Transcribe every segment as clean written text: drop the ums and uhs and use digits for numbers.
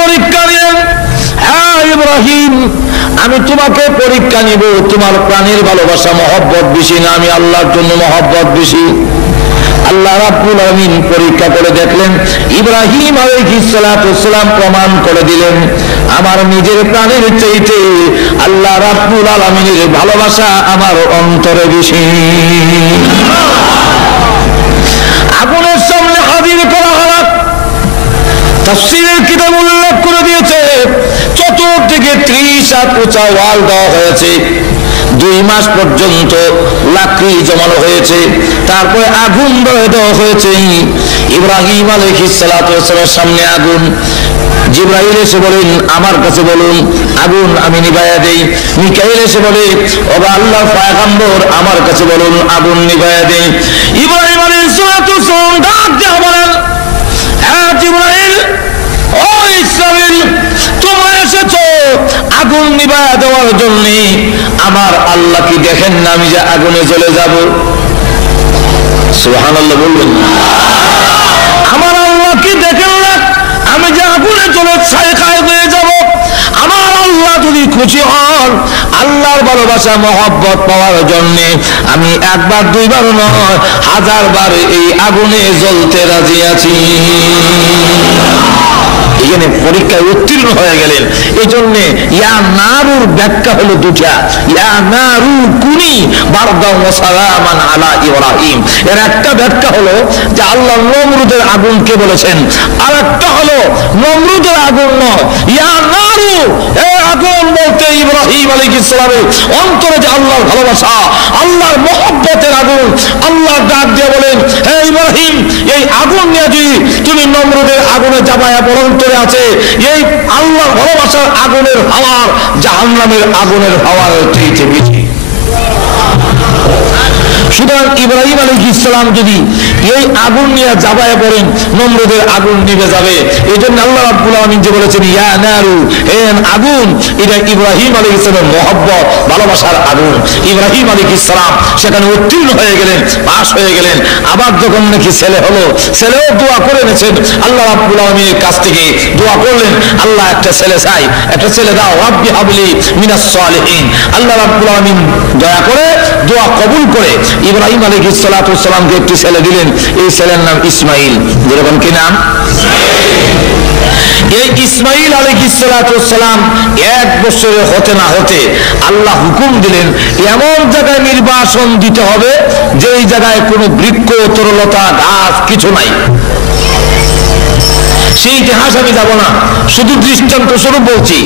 পরীক্ষা নিলেন, হ্যাঁ ইব্রাহিম আমি তোমাকে পরীক্ষা নিব, তোমার প্রাণের ভালোবাসা মহব্বত বেশি না আমি আল্লাহর জন্য মহব্বত বেশি? আল্লাহ রাব্বুল আলামিন পরীক্ষা করে দেখলেন, ইব্রাহিম আলাইহিস সালাতু ওয়াস সালাম প্রমাণ করে দিলেন আমার নিজের প্রাণের চাইতে আল্লাহ রাব্বুল আলামিনের ভালোবাসা আমার অন্তরে বেশি। আগুনের সামনে হাজির করা হলো। তাফসীরের কিতাব উল্লেখ করে দিয়েছে চতুর্দিকে 30 হাত উঁচা ওয়াল দেওয়া হয়েছে, 2 মাস পর্যন্ত লাকড়ি জমানো হয়েছে, তারপরে আগুন ধরে দেওয়া হয়েছে। ইব্রাহিম আলাইহিস সালাতু ওয়াস সালামের সামনে আগুন, জিবরাইল এসে বলেন আমার কাছে বলুন, আগুন আমি নিভাইয়া দেই। মিকাইল এসে বলে ও আল্লাহর পয়গম্বর আমার কাছে বলুন, আগুন নিভাইয়া দেই। ইব্রাহিম আলাইহিস সালাতু ওয়াস সালাম ডাক দিয়ে বলেন, হ্যাঁ জিবরাইল, ও ইসরাফিল তোমরা এসেছো আগুন নিভাইয়া দেওয়ার জন্য, আমার আল্লাহ কি দেখেন না আমি যে আগুনে জ্বলে যাব? সুবহানাল্লাহ বলবেন। আমার আল্লাহ কি দেখেন না আমি যে আগুনে জ্বলে ছাই হয়ে যাব? আমার আল্লাহ যদি খুশি হন, আল্লাহর ভালোবাসা মহব্বত পাওয়ার জন্য আমি একবার দুইবার নয় 1000 বার এই আগুনে জ্বলতে রাজি আছি। এখানে পরীক্ষায় উত্তীর্ণ হয়ে গেলেন। এই জন্য ইয়া নারুর ব্যাখ্যা হলো দুটা, ইয়া নারু কুনি বারদাও ওয়া সালামান আলা ইব্রাহিম। এর একটা ব্যাখ্যা হলো যে আল্লাহ নমরুদের আগুনকে বলেছেন, আর একটা হলো নমরুদের আগুন নয়, ইয়া নারু এই আগুন বলতে ইব্রাহিম আলাইহিস সালামের অন্তরে যে আল্লাহর ভালোবাসা আল্লাহর মহব্বতের আগুন। আল্লাহ ডাক দিয়ে বলেন, হে ইব্রাহিম এই আগুন নিয়ে যদি তুমি নমরুদের আগুনে যাবায়া অন্তরে আছে, এই আল্লাহর ভালোবাসার আগুনের হাওয়ার জাহান্নামের আগুনের হাওয়ার চাইতে বেশি। সুতরাং ইব্রাহিম আলাইহিস সালাম যদি এই আগুন নিয়ে যাবায়া পড়েন, নমরুদের আগুন নিভে যাবে। এই জন্য আল্লাহ রাব্বুল আলামিন যে বলেছেন ইয়া নারু, হে আগুন, এটা ইব্রাহিম আলাইহিস সালামের মহব্বত ভালোবাসার আগুন। ইব্রাহিম আলাইহিস সালাম সেখানে উত্তীর্ণ হয়ে গেলেন, পাস হয়ে গেলেন। আবার যখন নাকি ছেলে হলো, ছেলেও দোয়া করে এনেছেন আল্লাহ রাব্বুল আলামিনের কাছ থেকে, দোয়া করলেন আল্লাহ একটা ছেলে চাই, একটা ছেলে দাও, রাব্বি হাবলি মিনাস সালিহিন। আল্লাহ রাব্বুল আলামিন দয়া করে দোয়া কবুল করে ইব্রাহিম আলাইহিস সালাতু ওয়াস সালামকে একটি ছেলে দিলেন। এই ছেলের নাম ইসমাইল। যেরকম কি নাম? এই ইসমাইল আলাইহিস সালাতু ওয়াস সালাম 1 বছরের হতে না হতে আল্লাহ হুকুম দিলেন এমন জায়গায় নির্বাসন দিতে হবে যেই জায়গায় কোনো বৃক্ষ তরলতা গাছ কিছু নাই। সেই ইতিহাস আমি যাব না, শুধু দৃষ্টান্ত স্বরূপ বলছি।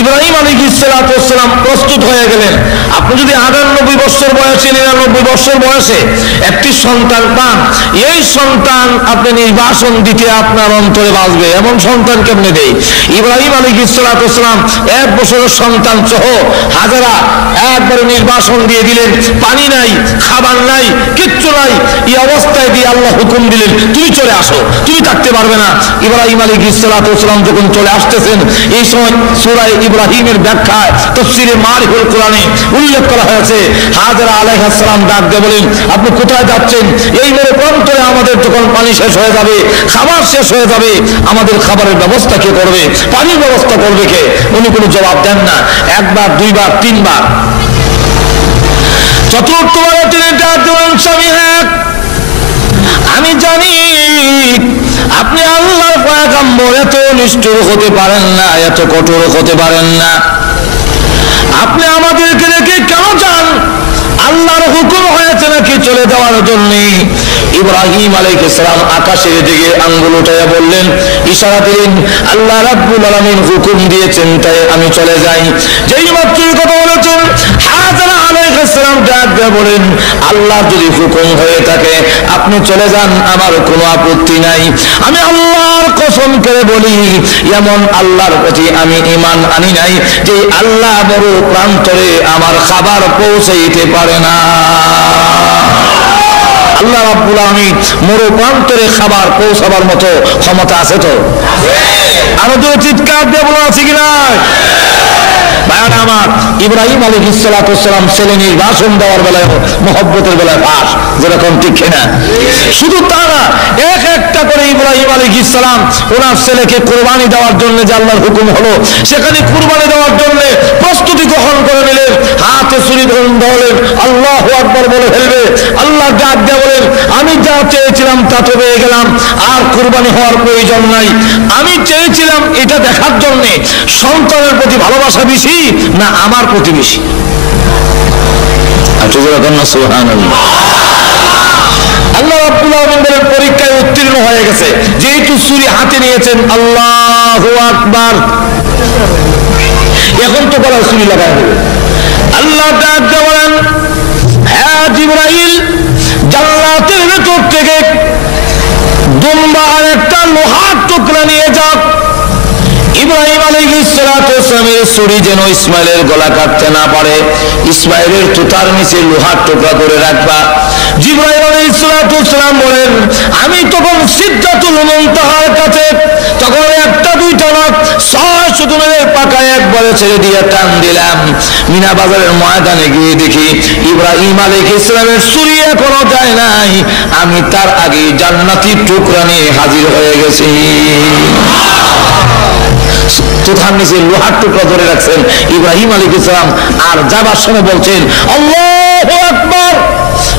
ইব্রাহিম আলাইহিস সালাতু ওয়াস সালাম প্রস্তুত হয়ে গেলেন। আপনি যদি 98 বছর বয়সে 99 বছর বয়সে একটি সন্তান পান, এই সন্তান আপনি নির্বাসন দিতে আপনার অন্তরে বাজবে, এমন সন্তান কেমনে দেয়? ইব্রাহিম আলাইহিস সালাতু ওয়াস সালাম 1 বছরের সন্তান সহ হাজারা একবারে নির্বাসন দিয়ে দিলেন। পানি নাই, খাবার নাই, কিচ্ছু নাই। এই অবস্থায় দিয়ে আল্লাহ হুকুম দিলেন তুমি চলে আসো, তুমি থাকতে পারবে না। ইব্রাহিম আলাইহিস সালাতু ওয়াস সালাম যখন চলে আসতেছেন, এই সময় সূরা ইব্রাহিমের ব্যাখ্যায় তাফসীরে মারিফুল কোরআনে উল্লেখ করা হয়েছে হাজরা আলাইহিস সালাম ডাক দিয়ে বলেন আপনি কোথায় যাচ্ছেন? এই মেরে প্রান্তরে আমাদের যখন পানি শেষ হয়ে যাবে, খাবার শেষ হয়ে যাবে, আমাদের খাবারের ব্যবস্থা কে করবে? পানির ব্যবস্থা করবে কে? উনি কোনো জবাব দেন না। 1 বার 2 বার 3 বার, চতুর্থবারে তিনি ডাক দেন স্বামী হ্যাঁ আমি জানি আপনি আল্লাহর পয়গম্বর, এত নিষ্ঠুর হতে পারেন না, এত কঠোর হতে পারেন না। আপনি আমাদেরকে রেখে কেন চান? আল্লাহর হুকুম হয়েছে নাকি চলে যাওয়ার জন্য? ইব্রাহিম আলাইহিস সালাম আকাশের দিকে আঙ্গুল উঠাইয়া বললেন, ইশারা দিলেন আল্লাহ রাব্বুল আলামিন হুকুম দিয়েছেন তাই আমি চলে যাই। যেই মাত্র কথা বলেছেন হাজরা আলাইহিস সালাম ডাক দিয়ে বলেন আল্লাহ যদি হুকুম হয়ে থাকে আপনি চলে যান, আমার কোনো আপত্তি নাই। আমি আল্লাহর কসম করে বলি এমন আল্লাহর প্রতি আমি ঈমান আনি নাই যে আল্লাহ বড় প্রান্তরে আমার খাবার পৌঁছাইতে পারে না। আল্লাহ রাব্বুল আলামিন মরু প্রান্তরে খাবার পৌঁছাবার মতো ক্ষমতা আছে তো? আমাদের চিৎকার দিয়ে বলা আছে কি না? ভাইরা আমার, ইব্রাহিম আলাইহিস সালাতু ওয়াস সালাম ছেলে নির্বাচন দেওয়ার বেলায় মহব্বতের বেলায় পাস, যেরকম ঠিক কিনা? শুধু তা না, এক একটা করে ইব্রাহিম আলাইহিস সালাম ওনার ছেলেকে কুরবানি দেওয়ার জন্য যে আল্লাহর হুকুম হলো, সেখানে কুরবানি দেওয়ার জন্য প্রস্তুতি গ্রহণ করে নিলেন। হাতে ছুরি ধরলেন, আল্লাহু আকবার বলে ফেলবে। আল্লাহ ডাক দিয়ে বলেন, আমি যা চেয়েছিলাম তা তো পেয়ে গেলাম, আর কুরবানি হওয়ার প্রয়োজন নাই। আমি চেয়েছিলাম এটা দেখার জন্য সন্তানের প্রতি ভালোবাসা বেশি না আমার প্রতি বেশি। আল্লাহ রাব্বুল আলামিন বলেন, পরীক্ষায় উত্তীর্ণ হয়ে গেছে, যেহেতু ছুরি হাতে নিয়েছেন, আল্লাহু আকবার, এখন তো গলায় ছুরি লাগাই দেবে। আল্লাহ ডাক দিয়ে বলেন, হ্যাঁ জিবরাইল, জান্নাতের ভেতর থেকে দুম্বা আর একটা লোহার টুকরা নিয়ে যাও। ইব্রাহিম আলাইহিস সালাতু ওয়াস সালামের ছুরি যেন ইসমাইলের গলা কাটতে না পারে, ইসমাইলের তুতার নিচে লোহার টুকরা করে রাখবা। জিবরাইল আলাইহিস সালাতু ওয়াস সালাম বলেন, আমি তখন সিদরাতুল মুনতাহার কাছে, তখন একটা দুইটা না 600 দুমের পাকায় একবারে ছেড়ে দিয়ে টান দিলাম। মিনা বাজারের ময়দানে গিয়ে দেখি ইব্রাহিম আলাইহিস সালামের ছুরি এখনো যায় নাই, আমি তার আগে জান্নাতি টুকরা নিয়ে হাজির হয়ে গেছি। তুথার নিচে লোহার টুকরা ধরে রাখছেন ইব্রাহিম আলাইহিস সালাম, আর যাবার সময় বলছেন আল্লাহু আকবার।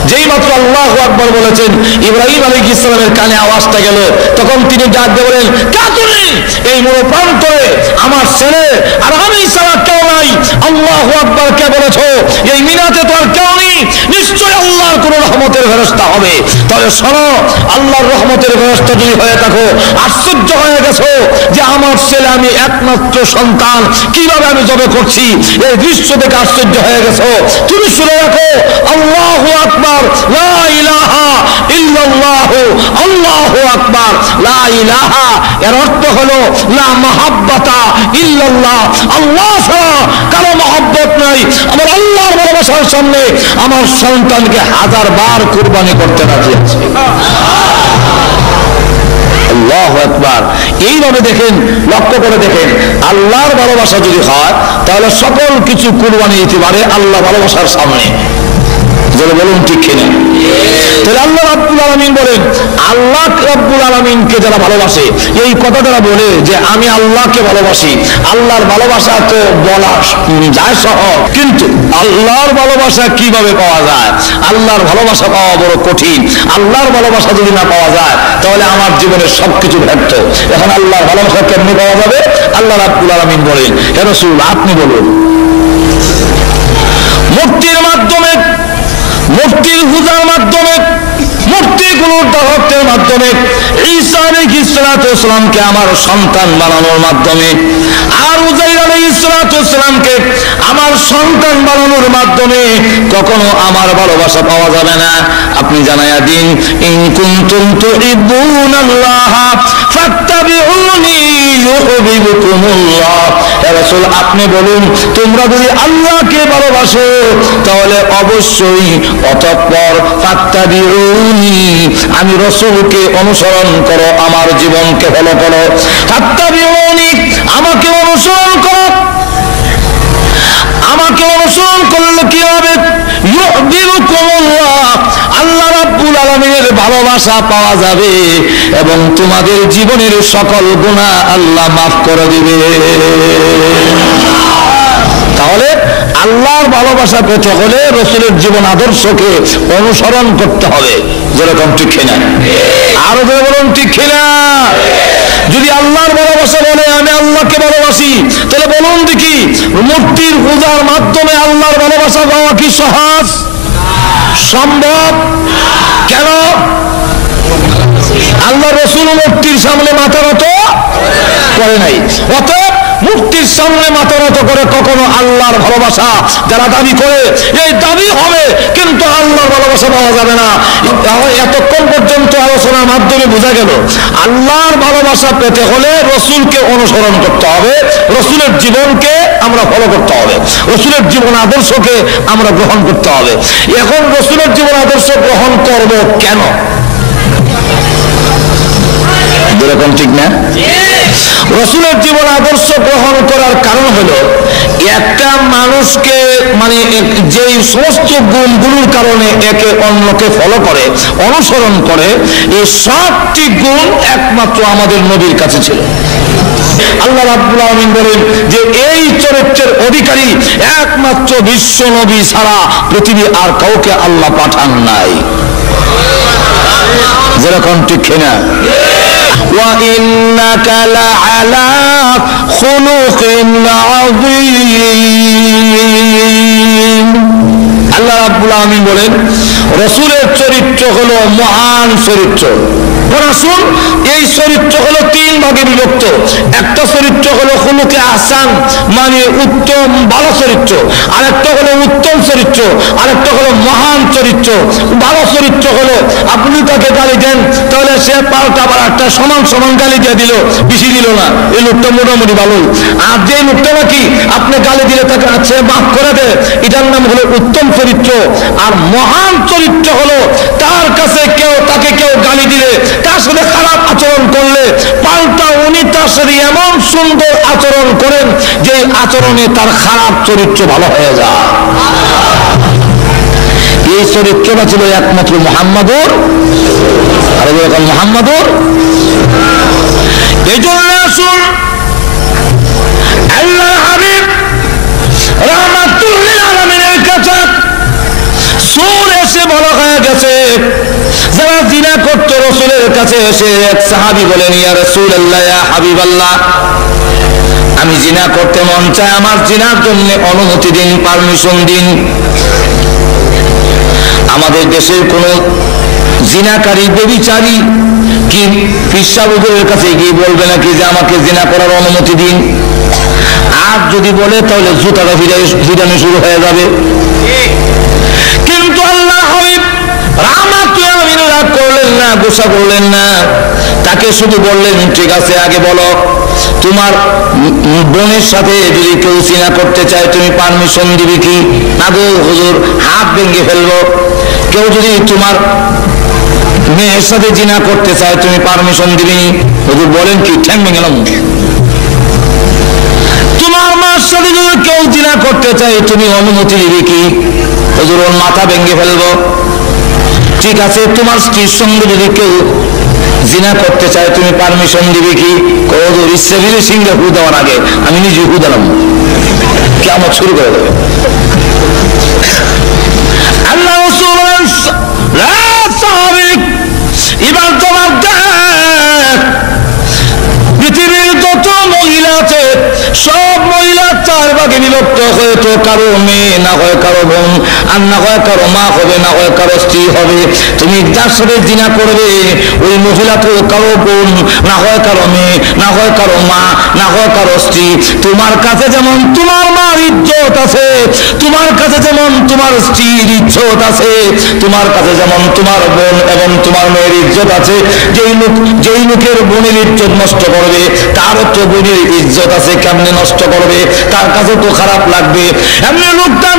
যেই মাত্র আল্লাহু আকবার বলেছেন, ইব্রাহিম আলাইহিস সালামের কানে আওয়াজটা গেল, তখন তিনি ডাক দিয়ে বলেন, কাতুনি, এই মরু প্রান্তরে আমার ছেলে আর আমি ছাড়া কেউ নাই। আল্লাহু আকবার কে বলেছো? এই মিনাতে তো আর কেউ নেই, নিশ্চয় আল্লাহর কোন রহমতের ফেরেশতা হবে। তবে শোনো, আল্লাহর রহমতের ফেরেশতা যদি হয়ে থাকো, আশ্চর্য হয়ে গেছো যে আমার ছেলে, আমি একমাত্র সন্তান, কিভাবে আমি জবে করছি, এই দৃশ্য দেখে আশ্চর্য হয়ে গেছো। তুমি শুনে রাখো, আল্লাহু আকবার, লা ইলাহা ইল্লাল্লাহ, আল্লাহু আকবার, লা ইলাহা, এর অর্থ হলো লা মাহাব্বাতা ইল্লাল্লাহ, আল্লাহ ছাড়া কারো মহব্বত নাই। আমার আল্লাহর ভালোবাসার সামনে আমার সন্তানকে 1000 বার কুরবানি করতে রাজি আছি। আল্লাহু আকবার। এইভাবে দেখেন, লক্ষ্য করে দেখেন, আল্লাহর ভালোবাসা যদি হয় তাহলে সকল কিছু কুরবানি দিতে পারে আল্লাহ ভালোবাসার সামনে। বলুন ঠিক কিনা? তাহলে আল্লাহ রাব্বুল আলামিন বলেন, আল্লাহ রাব্বুল আলামিনকে যারা ভালোবাসে, এই কথা যারা বলে যে আমি আল্লাহকে ভালোবাসি, আল্লাহর ভালোবাসা তো বলা যায় সহজ, কিন্তু আল্লাহর ভালোবাসা কিভাবে পাওয়া যায়? আল্লাহর ভালোবাসা পাওয়া বড় কঠিন। আল্লাহর ভালোবাসা যদি না পাওয়া যায় তাহলে আমার জীবনের সবকিছু ব্যর্থ। এখন আল্লাহর ভালোবাসা কেমনে পাওয়া যাবে? আল্লাহ রাব্বুল আলামিন বলেন, হে রাসূল আপনি বলুন। মূর্তির মাধ্যমে, মূর্তির পূজার মাধ্যমে, মূর্তিগুলোর দাওয়াতের মাধ্যমে, ঈসা আলাইহিস সালাতু ওয়াস সালামকে আমার সন্তান বানানোর মাধ্যমে, আর উযাইর আলাইহিস সালাতু ওয়াস সালামকে আমার সন্তান বানানোর মাধ্যমে কখনো আমার ভালোবাসা পাওয়া যাবে না। আপনি জানায়া দিন, ইন কুনতুম তুহিব্বুনাল্লাহ ফাত্তাবিউনি ইউহিব্বুকুমুল্লাহ। হে রাসূল আপনি বলুন, তোমরা যদি আল্লাহকে ভালোবাসো তাহলে অবশ্যই অতঃপর ফাত্তাবিউনি, আমি রাসূলকে অনুসরণ করো, আমার জীবনকে ফলো করো। ফাত্তাবিউনি, আমাকে অনুসরণ করো। আমাকে অনুসরণ করলে কি হবে? ইউহিব্বুকুমুল্লাহ, আল্লাহ রাব্বুল আলামিনের ভালোবাসা পাওয়া যাবে এবং তোমাদের জীবনের সকল গুনাহ আল্লাহ মাফ করে দিবে। তাহলে আল্লাহর ভালোবাসা পেতে হলে রাসূলের জীবন আদর্শকে অনুসরণ করতে হবে। যেরকম ঠিক কিনা? আরো ধরে বলুন ঠিক কিনা? যদি আল্লাহর ভালোবাসা বলে আমি আল্লাহকে ভালোবাসি, তাহলে বলুন দেখি, মূর্তির পূজার মাধ্যমে আল্লাহর ভালোবাসা পাওয়া কি সহজ? সম্ভব? কেন? আল্লাহ রাসূল মূর্তির সামনে মাথা নত করে নাই। অতএব মূর্তির সামনে মাথা নত করে কখনো আল্লাহর ভালোবাসা যারা দাবি করে, এই দাবি হবে, কিন্তু আল্লাহর ভালোবাসা পাওয়া যাবে না। এতক্ষণ পর্যন্ত আলোচনার মাধ্যমে বোঝা গেল, আল্লাহর ভালোবাসা পেতে হলে রাসূলকে অনুসরণ করতে হবে, রাসূলের জীবনকে আমরা ফলো করতে হবে, রাসূলের জীবন আদর্শকে আমরা গ্রহণ করতে হবে। এখন রাসূলের জীবন আদর্শ গ্রহণ করব কেন? যেরকম ঠিক না? রাসূলের জীবন আদর্শ গ্রহণ করার কারণ হলো একটা মানুষকে মানে যেই সমস্ত গুণগুলোর কারণে একে অন্যকে ফলো করে, অনুসরণ করে, এই সবটি গুণ একমাত্র আমাদের নবীর কাছে ছিল। আল্লাহ রাব্বুল আলামিন বলেন যে এই চরিত্রের অধিকারী একমাত্র বিশ্ব নবী ছাড়া পৃথিবী আর কাউকে আল্লাহ পাঠান নাই। যেরকম ঠিক কিনা? وَإِنَّكَ لَعَلَى خُلُقٍ عَظِيمٍ। আল্লাহ রাব্বুল আলামিন বলেন রাসূলের চরিত্র হলো মহান চরিত্র। রাসূল এই চরিত্র হলো তিন ভাগে বিভক্ত। একটা চরিত্র হলো খুলুকে আহসান মানে উত্তম ভালো চরিত্র, আরেকটা হলো উত্তম চরিত্র, আরেকটা হলো মহান চরিত্র। ভালো চরিত্র হলো আপনি তাকে গালি দেন তাহলে সে পাল্টা আবার একটা সমান সমান গালি দিয়ে দিল, বেশি দিল না, এই লোকটা মোটামুটি ভালো। আর যে লোকটা নাকি আপনি গালি দিলে তাকে সে মাফ করে দেয়, এটার নাম হলো উত্তম চরিত্র। আর মহান চরিত্র হলো তার কাছে তাকে কেউ গালি দিলে, তার সাথে খারাপ আচরণ করলে পাল্টা উনি তার সাথে এমন সুন্দর আচরণ করেন যে আচরণে তার খারাপ চরিত্র ভালো হয়ে যায়। এই চরিত্রটা ছিল একমাত্র মুহাম্মাদুর, আর এরকম মুহাম্মাদুর। এই জন্য রাসূল আল্লাহ হাবিব রাহমাতুল লিল আলামিনের কাছে সুর এসে বলা হয়ে গেছে, যারা জিনা করতো রাসূলের কাছে এসে এক সাহাবী বলেন, ইয়া রাসূলুল্লাহ, ইয়া হাবিবাল্লাহ, আমি জিনা করতে মন চায়, আমার জিনার জন্য অনুমতি দিন, পারমিশন দিন। আমাদের দেশের কোন জিনাকারী ব্যভিচারী কি পিসাবুদের কাছে গিয়ে বলবে নাকি যে আমাকে জিনা করার অনুমতি দিন? আর যদি বলে তাহলে জুতাটা ফিরানো শুরু হয়ে যাবে। কিন্তু আল্লাহ হাবিব রাহমাতুল আলামিন রাগ করলেন না, গোসা করলেন না, তাকে শুধু বললেন, ঠিক আছে আগে বলো তোমার বোনের সাথে যদি কেউ জিনা করতে চায় তুমি পারমিশন দিবে কি? না গো হুজুর, হাত ভেঙে ফেলবো। কেউ যদি তোমার মেয়ের সাথে জিনা করতে চায় তুমি পারমিশন দিবি? হুজুর বলেন কি? ঠ্যাং ভেঙে গেলাম। তোমার মার সাথে যদি কেউ জিনা করতে চায় তুমি অনুমতি দিবি কি? হুজুর ওর মাথা ভেঙে ফেলবো। ঠিক আছে, তোমার স্ত্রীর সঙ্গে যদি কেউ জিনা করতে চায় তুমি পারমিশন দিবে কি? হুজুর ইচ্ছা দিলে সিংহে হু দেওয়ার আগে আমি নিজে হু দিলাম, কিয়ামত শুরু করে দেবে। আল্লাহ রাসূল এবার তোমার পৃথিবীর যত মহিলা আছে সব মহিলা চার ভাগে বিভক্ত হয়তো কারো মেয়ে, না হয় কারো বোন, আর না হয় কারো মা হবে, না হয় কারো স্ত্রী হবে। তুমি যার সাথে জিনা করবে ওই মহিলা তো কারো বোন, না হয় কারো মেয়ে, না হয় কারো মা, না হয় কারো স্ত্রী। তোমার কাছে যেমন তোমার মার ইজ্জত আছে, তোমার কাছে যেমন তোমার স্ত্রীর ইজ্জত আছে, তোমার কাছে যেমন তোমার বোন এবং তোমার মেয়ের ইজ্জত আছে। যেই লোকের বোনের ইজ্জত নষ্ট করবে তারও তো বোনের ইজ্জত আছে, কেমনে নষ্ট করবে? তার কাছে তো খারাপ লাগবে। এমনি লোকটা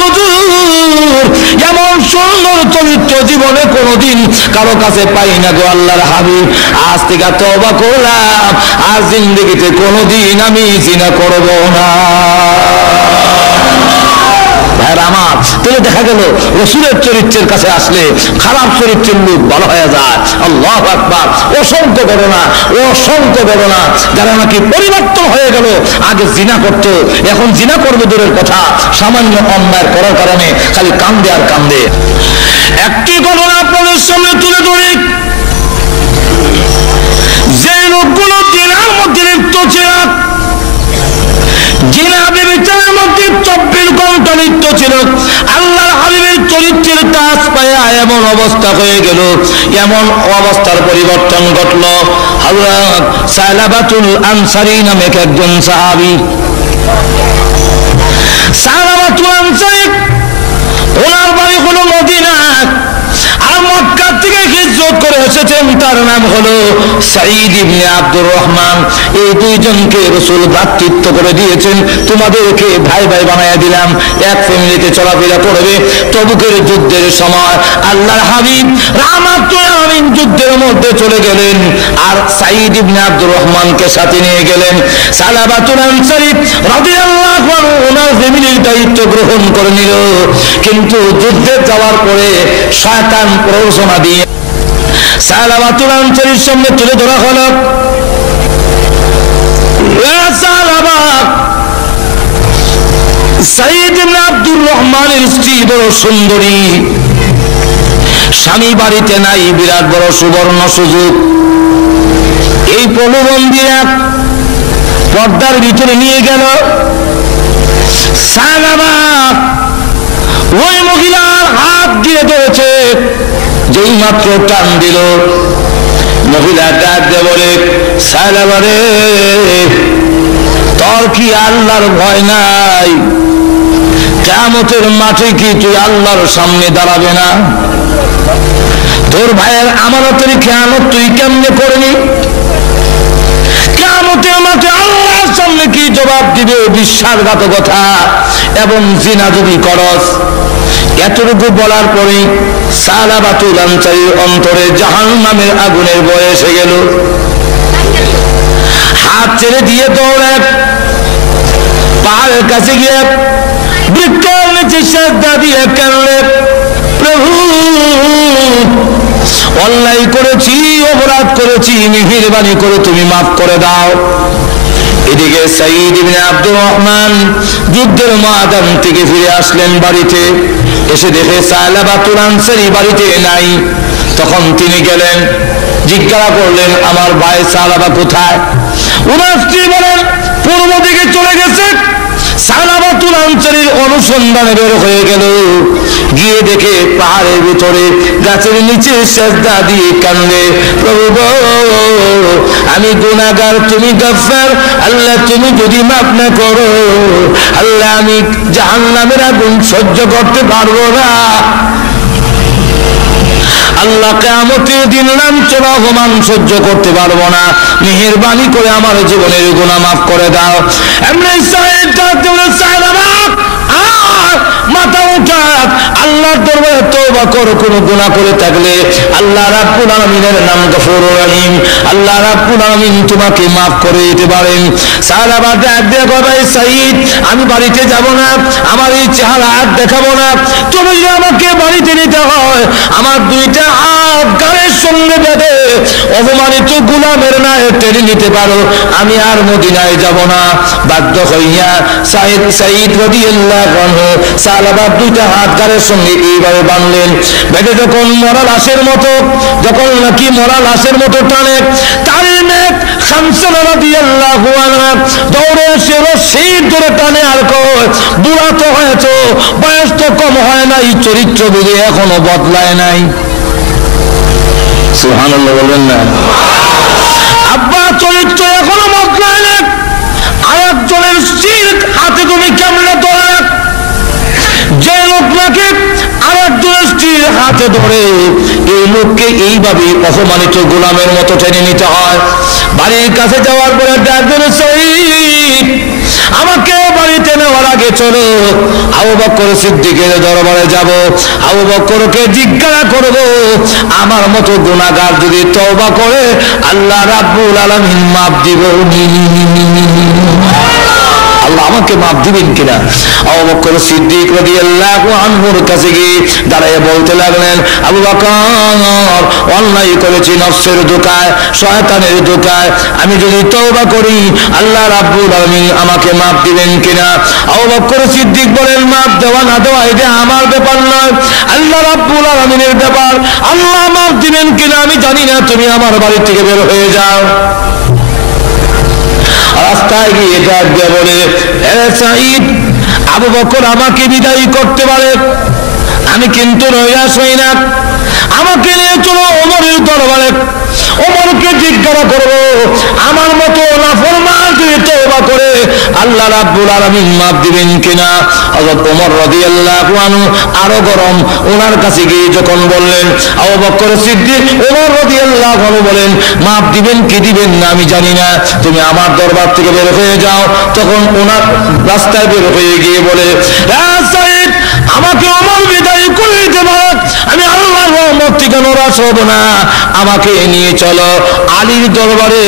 হুজুর এমন সুন্দর চরিত্র জীবনে কোনোদিন কারো কাছে পাই না গো আল্লাহর হাবিব, আজ থেকে তওবা করলাম, আর জিন্দেগিতে কোনোদিন আমি জিনা করব না। আমার তাহলে দেখা গেল রাসূলের চরিত্রের কাছে আসলে খারাপ চরিত্রের লোক ভালো হয়ে যায়। আল্লাহু আকবার। অসংখ্য ঘটনা যারা নাকি পরিবর্তন হয়ে গেল, আগে জিনা করতো এখন জিনা করবে দূরের কথা, সামান্য অন্যায় করার কারণে খালি কান্দে আর কান্দে। একটি ঘটনা আপনাদের সামনে তুলে ধরি, যে লোকগুলো জিনার মধ্যে লিপ্ত ছিল, জিনা ব্যভিচারের মধ্যে 24 ঘন্টা লিপ্ত ছিল, আল্লাহর হাবিবের চরিত্রের কাজ পায়া এমন অবস্থা হয়ে গেল, এমন অবস্থার পরিবর্তন ঘটল। হযরত সালাবাতুল আনসারী নামে একজন সাহাবী, সালাবাতুল আনসারী ওনার বাড়ি হলো মদিনা, আর মক্কা থেকে হিজরত করে এসেছেন, তার নাম হলো সাঈদ ইবনে আব্দুর রহমান। এই দুইজনকে রাসূল ভ্রাতৃত্ব করে দিয়েছেন, তোমাদেরকে ভাই ভাই বানায়া দিলাম, এক ফ্যামিলিতে চলাফেরা করবে। তবুকের যুদ্ধের সময় আল্লাহর হাবিব রাহমাতুল আলামিন যুদ্ধের মধ্যে চলে গেলেন, আর সাঈদ ইবনে আব্দুর রহমানকে সাথে নিয়ে গেলেন। সালাবাতুল আনসারী রাদিয়াল্লাহু আনহু ওনার ফ্যামিলির দায়িত্ব গ্রহণ করে নিল। কিন্তু যুদ্ধে যাওয়ার পরে শয়তান প্ররোচনা দিয়ে সালাবাতুল আনসারীর সামনে তুলে ধরা হলো, সালাবা, সাঈদ ইবনে আব্দুর রহমানের স্ত্রী বড় সুন্দরী, স্বামী বাড়িতে নাই, বিরাট বড় সুবর্ণ সুযোগ। এই প্রলোভনদিরা পর্দার ভিতরে নিয়ে গেল। সালাবা ওই মহিলার হাত দিয়ে ধরেছে, যেই মাত্র টান দিল, মহিলা ডাক দিয়ে বলে, সালাবা রে, তোর কি আল্লাহর ভয় নাই? কিয়ামতের মাঠে কি তুই আল্লাহর সামনে দাঁড়াবে না? তোর ভাইয়ের আমানতের খেয়ানত তুই কেমনে করবি? কিয়ামতের মাঠে আল্লাহর সামনে কি জবাব দিবে? বিশ্বাসঘাতকতা এবং জিনা যদি করস। এতটুকু বলার পরে সালাবাতুল আনসারীর অন্তরে জাহান্নামের আগুনের ভয় এসে গেল। হাত ছেড়ে দিয়ে দৌড়ে পাহাড়ের কাছে গিয়ে বৃক্ষের নিচে সেজদা দিয়ে কাঁদলে, প্রভু অন্যায় করেছি, অপরাধ করেছি, মেহেরবানি করে তুমি মাফ করে দাও। এদিকে সাঈদ ইবনে আব্দুর রহমান যুদ্ধের ময়দান থেকে ফিরে আসলেন বাড়িতে। এসে দেখে সালাবাতুল আনসারী বাড়িতে নাই। তখন তিনি গেলেন, জিজ্ঞাসা করলেন, আমার ভাই সালাবা কোথায়? ওনার স্ত্রী বলেন, পূর্ব দিকে চলে গেছে। সালাবাতুল আনসারীর অনুসন্ধানে বের হয়ে গেল, গিয়ে দেখে পাহাড়ের ভিতরে গাছের নিচে সেজদা দিয়ে কান্দে, প্রভু আমি গুনাহগার, তুমি গফফার, আল্লাহ তুমি যদি মাফ না করো, আল্লাহ আমি জাহান্নামের আগুন সহ্য করতে পারবো না। আল্লাহ কিয়ামতের দিন লাঞ্ছনা অপমান সহ্য করতে পারবো না, মেহেরবানি করে আমার জীবনের গুনাহ মাফ করে দাও। এমনি সাইদ মাথা উঠা আল্লাহর দরবারে তওবা করো। কোনো গুনাহ করে থাকলে আল্লাহ রাব্বুল আলামিনের নাম গফুরুর রহিম, আল্লাহ রাব্বুল আলামিন তোমাকে মাফ করে দিতে পারেন। সাহাবা ডাক দিয়ে কয়, সাঈদ আমি বাড়িতে যাব না, আমার এই চেহারা আর দেখাবো না, তুমি যদি আমাকে বাড়িতে নিতে হয় আমার দুইটা হাত গায়ের সঙ্গে বেঁধে অপমানিত গোলামের নায়ে টেনে নিতে পারো, আমি আর মদিনায় যাব না। বাধ্য হইয়া সাঈদ রাদিয়াল্লাহু আনহু সালাবার দুইটা হাত গায়ের সঙ্গে এইভাবে বাঁধলেন। বেঁধে যখন মরা লাশের মতো, যখন নাকি মরা লাশের মতো টানে, তার মেয়ে খামসা রাদিয়াল্লাহু আনহা দৌড়ে এসে রশি ধরে টানে আর কয়, বুড়া তো হয়েছ, বয়স তো কম হয় নাই, চরিত্র বুঝে এখনো বদলায় নাই। সুবহানাল্লাহ বলবেন না? আব্বা চরিত্র এখনো বদলায় না, আরেকজনের স্ত্রীর হাতে তুমি কেমনে ধরে? যে লোক নাকি আরেকজনের স্ত্রীর হাতে ধরে, এই লোককে এইভাবে অপমানিত গোলামের মতো টেনে নিতে হয়। বাড়ির কাছে যাওয়ার পরে ডাক দিল, সাঈদ আমাকে বাড়িতে নেওয়ার আগে চলো আবু বকর সিদ্দিকের দরবারে যাব, আবু বকরকে জিজ্ঞাসা করব আমার মতো গুনাহগার যদি তওবা করে আল্লাহ রাব্বুল আলামিন মাফ দিবেন, আল্লাহ আমাকে মাফ দিবেন কিনা। আবু বকর সিদ্দিক রাদিয়াল্লাহু আনহুর কাছে গিয়ে দাঁড়িয়ে বলতে লাগলেন, আবু বকর অন্যায় করেছি নফসের ধোঁকায়, শয়তানের ধোঁকায়, আমি যদি তওবা করি আল্লাহ রাব্বুল আলামিন আমাকে মাফ দিবেন কিনা। আবু বকর সিদ্দিক বলেন, মাফ দেওয়া না দেওয়া এটা আমার ব্যাপার নয়, আল্লাহ রাব্বুল আলামিনের ব্যাপার, আল্লাহ মাফ দিবেন কিনা আমি জানি না, তুমি আমার বাড়ি থেকে বের হয়ে যাও। রাস্তায় গিয়ে ডাক দিয়ে বলে, সাঈদ আবু বকর আমাকে বিদায় করতে পারে, আমি কিন্তু নৈরাশ হই না, আমাকে নিয়ে চলো ওমরের দরবারে, ওমরকে জিজ্ঞাসা করবো আমার মতো নাফরমান যদি তওবা করে আল্লাহ রাব্বুল আলামিন মাফ দিবেন কিনা। হযরত ওমর রাদিয়াল্লাহু আনহু আরো গরম, ওনার কাছে গিয়ে যখন বললেন, আবু বকর সিদ্দিক ওমর রাদিয়াল্লাহু আনহু বলেন, মাফ দিবেন কি দিবেন না আমি জানি না, তুমি আমার দরবার থেকে বের হয়ে যাও। তখন ওনার রাস্তায় বের হয়ে গিয়ে বলে, সাইদ আমাকে ওমর বিদায় করে দিতে পারে, আমি আল্লাহর রহমত থেকে নারাজ হব না, আমাকে নিয়ে চলো আলীর দরবারে,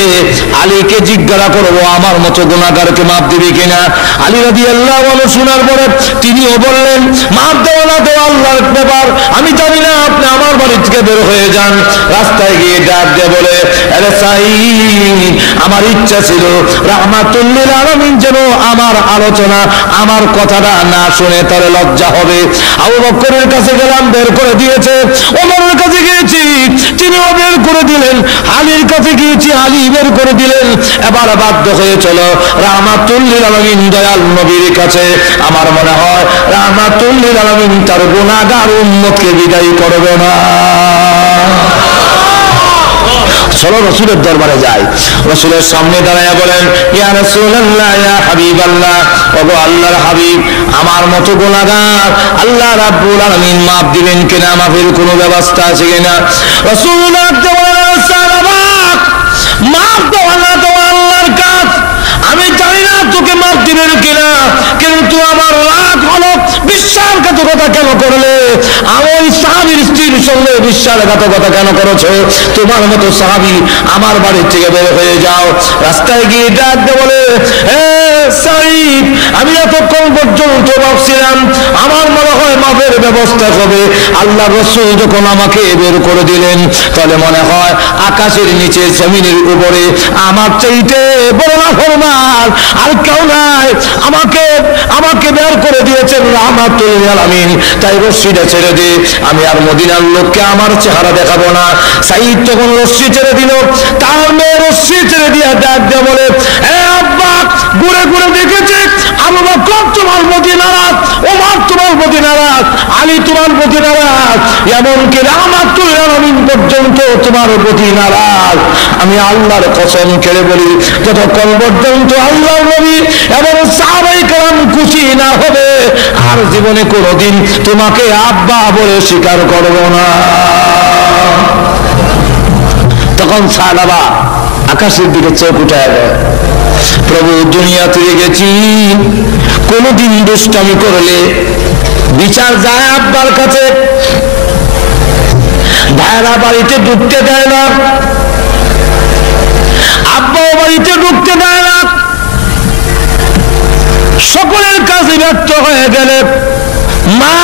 আলীকে জিজ্ঞাসা করবো আমার মতো গুনাহগারকে মাফ দিবে কিনা। আলী রাদিয়াল্লাহু আনহু শোনার পরে তিনিও বললেন, মাফ দেওয়া না দেওয়া আল্লাহর ব্যাপার, আমি জানি না, আপনি আমার বাড়ি থেকে বের হয়ে যান। রাস্তায় গিয়ে ডাক দিয়ে বলে, আরে সাইদ আমার ইচ্ছা ছিল রাহমাতুল লিল আলামিন যেন আমার আলোচনা আমার কথাটা না শুনে তার লজ্জা হবে। আবু বকরের কাছে গেলাম, বের করে দিয়েছে। ওমরের কাছে গিয়েছি, তিনিও বের করে দিলেন। আলীর কাছে গিয়েছি, আলী বের করে দিলেন। এবার বাধ্য হয়ে চলো রাহমাতুল লিল আলামিন দয়াল নবীর কাছে। আমার মনে হয় রাহমাতুল লিল আলামিন তার গুনাহগার উম্মতকে বিদায় করবে না। চলো রসুলের দরবারে যাই। রসুলের সামনে দাঁড়ায়া বলেন, ইয়া রাসূলুল্লাহ, ইয়া হাবিবাল্লাহ, ওগো আল্লাহর হাবিব, আমার মতো গুনাহগার আল্লাহ রাব্বুল আলামিন মাফ দিবেন কিনা, মাফের কোনো ব্যবস্থা আছে কিনা। রাসূলুল্লাহ বলেন, সাহাবা মাফ দেওয়া না দেওয়া আল্লাহর কাজ, আমি জানি না তোকে মাফ দিবেন কিনা, কিন্তু আমার রাগ হলো বিশ্বাসঘাতকতা কেন করলে, আমার সাহাবীর স্ত্রীর সঙ্গে বিশ্বাসঘাতকতা কেন করেছো, তোমার মতো সাহাবী আমার বাড়ি থেকে বের হয়ে যাও। রাস্তায় গিয়ে ডাক দিয়ে বলে, সাইদ আমি এতক্ষণ পর্যন্ত ভাবছিলাম আমার মনে হয় মাফের ব্যবস্থা হবে, আল্লাহ রাসূল যখন আমাকে বের করে দিলেন তাহলে মনে হয় আকাশের নিচে জমিনের উপরে আমার চাইতে বড় নাফরমান আর কেউ নাই, আমাকে বের করে দিয়েছেন রাহমাতুল লিল আলামিন, তাই রশিটা ছেড়ে দে, আমি আর মদিনার লোককে আমার চেহারা দেখাবো না। সাইদ তখন রশি ছেড়ে দিল, তার মেয়ে রশি ছেড়ে দিয়ে ডাক দিয়ে বলে, হে আব্বা, ঘুরে ঘুরে দেখেছে আবু বকর তোমার প্রতি নারাজ, ওমর তোমার প্রতি নারাজ, আলী তোমার প্রতি নারাজ, এমনকি রাহমাতুল লিল আলামিন পর্যন্ত তোমার প্রতি নারাজ। আমি আল্লাহর কসম খেলে বলি, যতক্ষণ পর্যন্ত আল্লাহর নবী এবং সাহাবায়ে কেরাম খুশি না হবে আর জীবনে কোনোদিন তোমাকে আব্বা বলে স্বীকার করব না। তখন সাহাবা আকাশের দিকে চোখ উঠায় দেয়, প্রভু দুনিয়া থেকে গেছি, কোনদিন দুষ্টামি করলে বিচার যায় আব্বার কাছে, ভাইরা বাড়িতে ঢুকতে দেয় না, আব্বাও বাড়িতে ঢুকতে দেয় না, সকলের কাছে ব্যর্থ হয়ে গেলে মা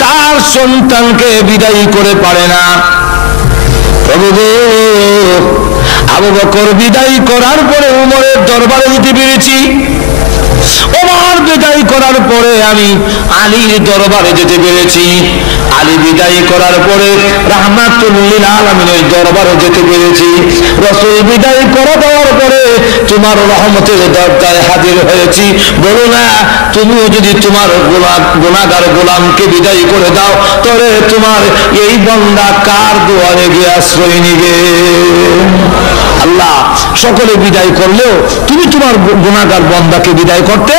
তার সন্তানকে বিদায় করে পারে না। প্রভু আবু বকর বিদায় করার পরে উমরের দরবারে যেতে পেরেছি, ওমর বিদায় করার পরে আমি আলীর দরবারে যেতে পেরেছি, আলী বিদায় করার পরে রাহমাতুল লিল আলামিনের দরবারে যেতে পেরেছি, রাসূল বিদায় করে দেওয়ার পরে তোমার রহমতের দরজায় হাজির হয়েছি। বলো না, তুমিও যদি তোমার গুনাহগার গোলামকে বিদায় করে দাও তবে তোমার এই বান্দা কার দুয়ারে গিয়ে আশ্রয় নিবে? আল্লাহ সকলে বিদায় করলেও তুমি তোমার গুনাহগার বান্দাকে বিদায় করতে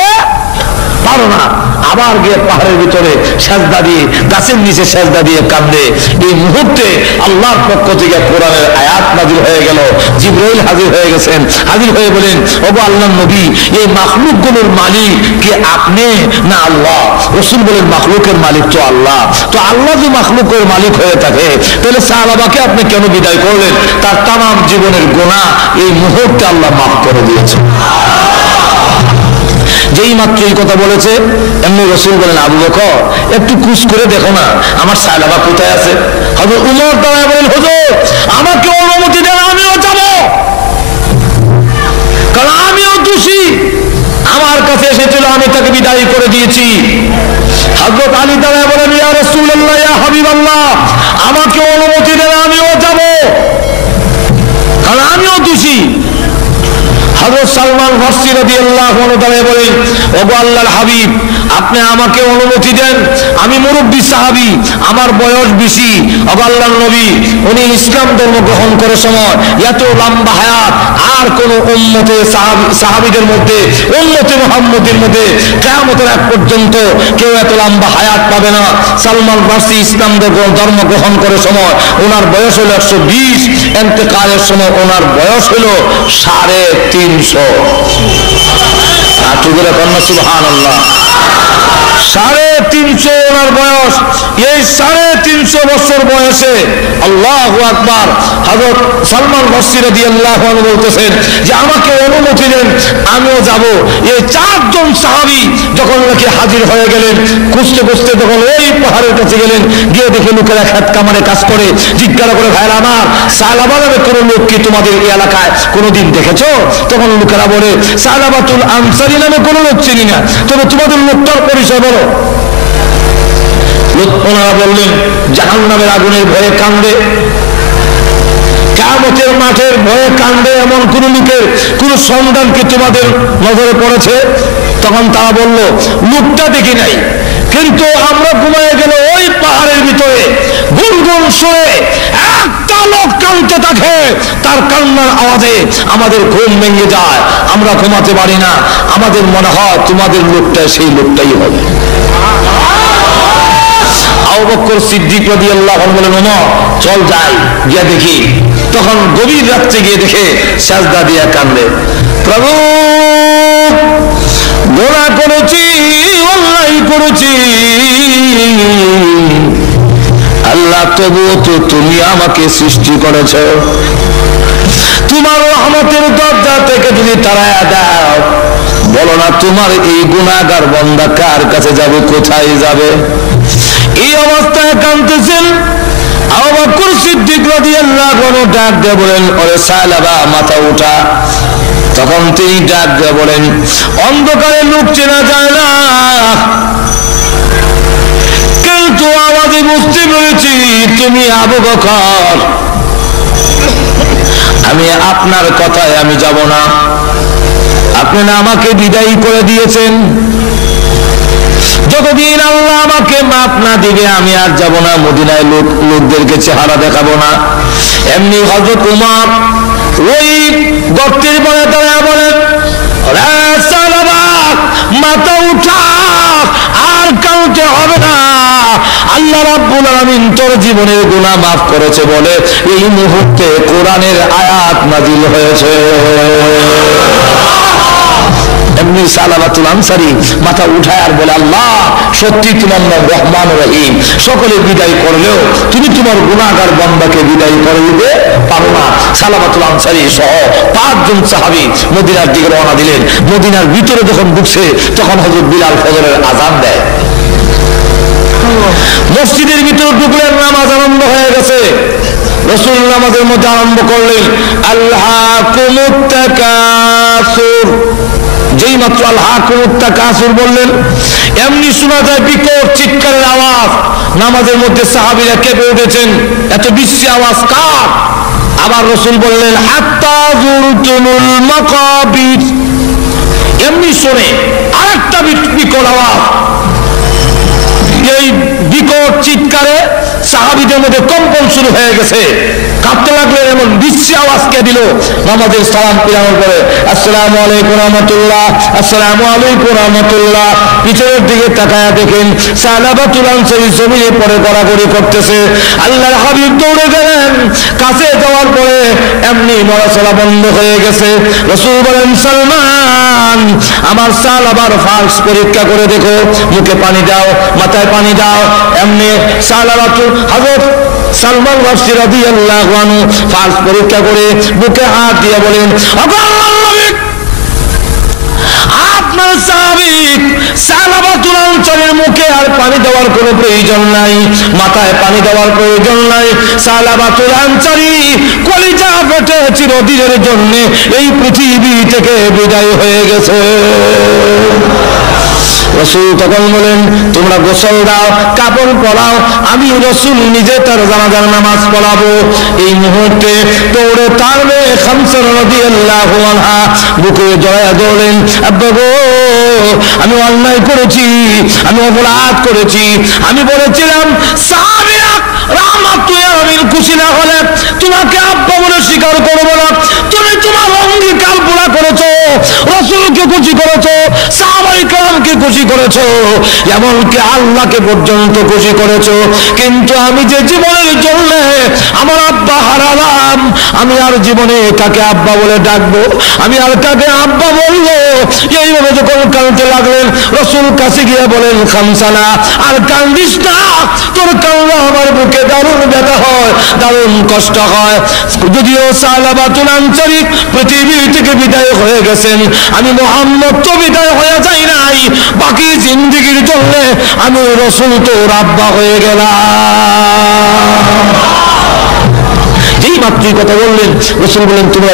পারো না। আবার গিয়ে পাহাড়ের ভিতরে সেজদা দিয়ে, গাছের নিচে সেজদা দিয়ে কান্দে। এই মুহূর্তে আল্লাহর পক্ষ থেকে কোরআনের আয়াত নাযিল হয়ে গেল, জিবরাইল হাজির হয়ে গেছেন, হাজির হয়ে বলেন, ওগো আল্লাহর নবী, এই মাখলুকগুলোর মালিক কি আপনি না আল্লাহ? রাসূল বলেন, মাখলুকের মালিক তো আল্লাহ। তো আল্লাহ যদি মাখলুকের মালিক হয়ে থাকে তাহলে সাহাবাকে আপনি কেন বিদায় করলেন? তার তামাম জীবনের গুনাহ এই মুহূর্তে আল্লাহ মাফ করে দিয়েছে। যেই মাত্র এই কথা বলেছে এমনি রাসূল বলেন, আবু বকর একটু কুচ করে দেখো না আমার সাহাবা কোথায় আছে। হযরত উমর দাঁড়ায় বলেন, হুজুর আমাকে অনুমতি দেন, আমিও যাব, কারণ আমিও দোষী, আমার কাছে এসেছিল, আমি তাকে বিদায় করে দিয়েছি। হযরত আলী দাঁড়ায় বলেন, ইয়া রাসূলুল্লাহ, ইয়া হাবিবাল্লাহ, আমাকে অনুমতি দেন, আমিও যাব, কারণ আমিও দোষী। হযরত সালমান ফারসি রাদিয়াল্লাহু আনহু বলেন, ওগো আল্লাহর হাবিব, আপনি আমাকে অনুমতি দেন, আমি মুরব্বী সাহাবী, আমার বয়স বেশি। আল্লাহর নবী উনি ইসলাম ধর্ম গ্রহণ করার সময় এত লম্বা হায়াত আর কোন উম্মতে সাহাবীদের মধ্যে, উম্মতে মুহাম্মদের মধ্যে কিয়ামতের আগ পর্যন্ত কেউ এত লম্বা হায়াত পাবে না। সালমান ফার্সি ইসলাম ধর্ম গ্রহণ করার সময় ওনার বয়স হলো 120, ইন্তেকালের সময় ওনার বয়স হলো 350। সুবহানাল্লাহ, 350 ওনার বয়স। এই 350 বছর বয়সে আল্লাহু আকবার, হযরত সালমান ফার্সি রাদিয়াল্লাহু আনহু বলতেছেন যে আমাকে অনুমতি দেন, আমিও যাব। এই 4 জন সাহাবী যখন নাকি হাজির হয়ে গেলেন, খুঁজতে খুঁজতে যখন ওই পাহাড়ের কাছে গেলেন, গিয়ে দেখে লোকেরা খেত কামারে কাজ করে। জিজ্ঞাসা করে, ভাইরা আমার, সালাবা নামে কোনো লোক কি তোমাদের এই এলাকায় কোনোদিন দেখেছো? তখন লোকেরা বলে, সালাবাতুল আনসারী নামে কোনো লোক চিনি না, তবে তোমাদের লোকটার পরিচয় বলো। ওনারা বললেন, জাহান্নামের আগুনের ভয়ে কান্দে, কিয়ামতের মাঠের ভয়ে কান্দে, এমন কোন লোকের কোন সন্ধান কি তোমাদের নজরে পড়েছে? তখন তারা বলল, লোকটা দেখি নাই, কিন্তু আমরা ঘুমায় গেল ওই পাহাড়ের ভিতরে গুনগুন সুরে একটা লোক কাঁদতে থাকে, তার কান্নার আওয়াজে আমাদের ঘুম ভেঙে যায়, আমরা ঘুমাতে পারি না। আমাদের মনে হয় তোমাদের লোকটা সেই লোকটাই হবে। আবু বকর সিদ্দিক রাদিয়াল্লাহু আনহু বলেন, ওমর চল যাই, গিয়ে দেখি। তখন গভীর রাত্রে গিয়ে দেখে সাজদা দিয়ে কান্দে, প্রভু গোনাহ করেছি, অন্যায় করেছি আল্লাহ, তবুও তো তুমি আমাকে সৃষ্টি করেছো, তোমার রহমতের দরজা থেকে যদি তাড়ায়া দাও, বলো না তোমার এই গুনাহগার বান্দা কার কাছে যাবে, কোথায় যাবে? এই অবস্থায় কাঁদতেছেন। আবু বকর সিদ্দিক রাদিয়াল্লাহু আনহু ডাক দিয়ে বলেন, ওরে সালাবা, মাথা উঠা। তখন তিনি ডাক দিয়ে বলেন, অন্ধকারে লোক চেনা যায় না, কিন্তু আওয়াজে বুঝতে পেরেছি তুমি আবু বকর। আমি আপনার কথায় আমি যাব না, আপনি না আমাকে বিদায় করে দিয়েছেন, যতদিন আল্লাহ আমাকে মাফ না দিবে আমি আর যাব না, মদিনায় লোকদেরকে চেহারা দেখাবো না। এমনি হযরত উমর ওই গর্তের পরে দাঁড়ায় বলেন, মাথা উঠা, আর কাউকে হবে না, আল্লাহ রাব্বুল আলামিন তোর জীবনের গুনাহ মাফ করেছে বলে এই মুহূর্তে কোরআনের আয়াত নাযিল হয়েছে। এমনি সালাবাতুল আনসারী মাথা উঠায় আর বলে, আল্লাহ সত্যি তোমার নাম রহমান রহিম, সকলে বিদায় করলেও তুমি তোমার গুনাহগার বান্দাকে বিদায় করে দিতে পারো না। সালাবাতুল আনসারী সহ 5 জন সাহাবী মদিনার দিকে রওনা দিলেন। মদিনার ভিতরে যখন ঢুকছে তখন হযরত বিলাল ফজরের আযান দেয়। মসজিদের ভিতরে ঢুকলেন, নামাজ আরম্ভ হয়ে গেছে। রাসূল নামাজের মধ্যে আরম্ভ করলেন, আল্লাহকুমুত তাকাসুর। যেই মাত্র আল্লাহকুমুত তাকাসুর বললেন, এমনি শোনা যায় বিকট চিৎকারের আওয়াজ। নামাজের মধ্যে সাহাবীরা কেঁপে উঠেছেন, এত বিশ্রী আওয়াজ কার? আবার রাসূল বললেন, হাত্তা যুরতুমুল মাকাবির। এমনি শুনে আরেকটা বিকট আওয়াজ। এই বিকট চিৎকারে সাহাবীদের মধ্যে কম্পন শুরু হয়ে গেছে, কাঁপতে লাগলেন। এমন বিশ্রী আওয়াজ কে দিল? নামাজের সালাম ফিরানোর পরে, আসসালামু আলাইকুম রাহমাতুল্লাহ, আসসালামু আলাইকুম রাহমাতুল্লাহ। পিছনের দিকে তাকায়া দেখেন সালাবাতুল আনসারী জমিনে পড়ে গড়াগড়ি করতেছে। আল্লাহর হাবিব দৌড়ে গেলেন, কাছে যাওয়ার পরে এমনি নড়াচড়া বন্ধ হয়ে গেছে। রাসূল বলেন, সালমান আমার সালাবার ফালস পরীক্ষা করে দেখো, মুখে পানি দাও, মাথায় পানি দাও। এমনি সালাবাতুল হযরত সালমান ফার্সি রাদিয়াল্লাহু আনহু ফালস পরীক্ষা করে বুকে হাত দিয়ে বলেন, আপনার সাহাবী সালাবাতুল আনসারীর মুখে আর পানি দেওয়ার কোনো প্রয়োজন নাই, মাথায় পানি দেওয়ার প্রয়োজন নাই। সালাবাতুল আনসারী কলিজা ফেটে চিরদিনের জন্য এই পৃথিবী থেকে বিদায় হয়ে গেছে। রাসূল তখন বলেন, তোমরা গোসল দাও, কাপড় পরাও, আমি রাসূল নিজে তার জানাজার নামাজ পড়াবো। এই মুহূর্তে দৌড়ে তার মেয়ে খামসা রাদিয়াল্লাহু আনহা বুকে জড়ায়া ধরলেন, আব্বা গো, আমি অন্যায় করেছি, আমি অপরাধ করেছি, আমি বলেছিলাম সাহাবীরা রাহমাতুল খুশি না হলে তোমাকে আব্বা বলে স্বীকার করবো না, তুমি তোমার অঙ্গীকার পুরা করেছো, রাসূলকে খুশি করেছো, সাহাবায়ে কেরামকে খুশি করেছো, এমনকি আল্লাহকে পর্যন্ত খুশি করেছো, কিন্তু আমি যে জীবনের জন্য আমার আব্বা হারালাম, আমি আর জীবনে কাকে আব্বা বলে ডাকবো, আমি আর কাকে আব্বা বলবো? এইভাবে যখন কাঁদতে লাগলেন, রাসূল কাছে গিয়ে বলেন, খামসানা আর কান্দিস না, তোর কান্না আমার বুকে দারুণ ব্যথা হয়, দারুণ কষ্ট হয়। যদিও সালাবাতুল আনসারী পৃথিবী থেকে বিদায় হয়ে গেছেন, আমি মুহাম্মদ তো বিদায় হয়ে যাই নাই, বাকি জিন্দেগির জন্য আমি রাসূল তোর আব্বা হয়ে গেলাম। যেই মাত্রই কথা বললেন, রাসূল বললেন, তোমরা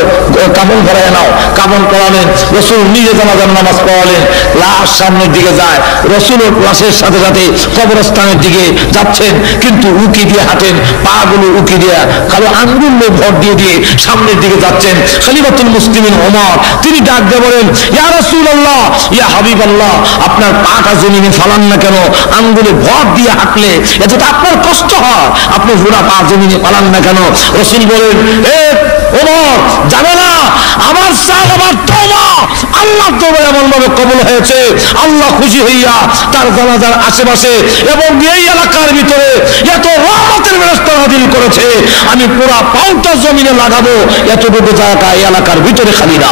কাফন পরায় নাও। কাফন পরালেন, রাসূল নিজে জানাজার নামাজ পড়ালেন। লাশ সামনের দিকে যায়, রাসূল লাশের সাথে সাথে কবরস্থানের দিকে যাচ্ছেন, কিন্তু উকি দিয়ে হাঁটেন, পা গুলো উকি দিয়ে, কালো আঙ্গুল ভর দিয়ে দিয়ে সামনের দিকে যাচ্ছেন। খলিফাতুল মুসলিমিন ওমর তিনি ডাক দিয়ে বলেন, ইয়া রাসূলুল্লাহ, ইয়া হাবিবাল্লাহ, আপনার পাটা জমিনে ফালান না কেন? আঙ্গুলে ভর দিয়ে হাঁটলে এত আপনার কষ্ট হয়, আপনি পুরা পা জমিনে ফালান না কেন? রাসূল বলেন, এ ওমর, জানে না আমার সাল, আমার তওবা, আল্লাহ তওবা এমন ভাবে কবুল হয়েছে, আল্লাহ খুশি হইয়া তার জানাজার আশেপাশে এবং এই এলাকার ভিতরে এত রহমতের ফেরেশতা নাযিল করেছে, আমি পুরা পাউটা জমিনে লাগাবো, এতটুকু জায়গা এলাকার ভিতরে খালি না।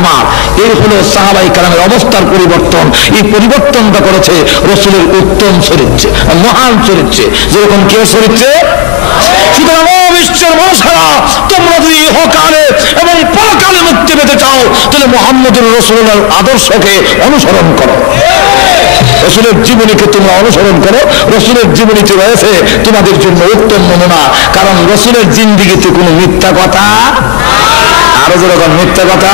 আমার এই হলো সাহাবায়ে কেরামের অবস্থার পরিবর্তন। এই পরিবর্তনটা করেছে রাসূলের উত্তম চরিত্রে, মহান চরিত্রে, যেরকম কেউ চরিত্রে। সুতরাং বিশ্বের মানুষেরা, তোমরা যদি ইহকালে এবং পরকালে মুক্তি পেতে চাও, তাহলে মুহাম্মদুর রাসূলুল্লাহর আদর্শকে অনুসরণ করো, রাসূলের জীবনীকে তোমরা অনুসরণ করো। রাসূলের জীবনীতে রয়েছে তোমাদের জন্য উত্তম নমুনা, কারণ রাসূলের জিন্দেগিতে কোনো মিথ্যা কথা, আরো যেরকম মিথ্যা কথা।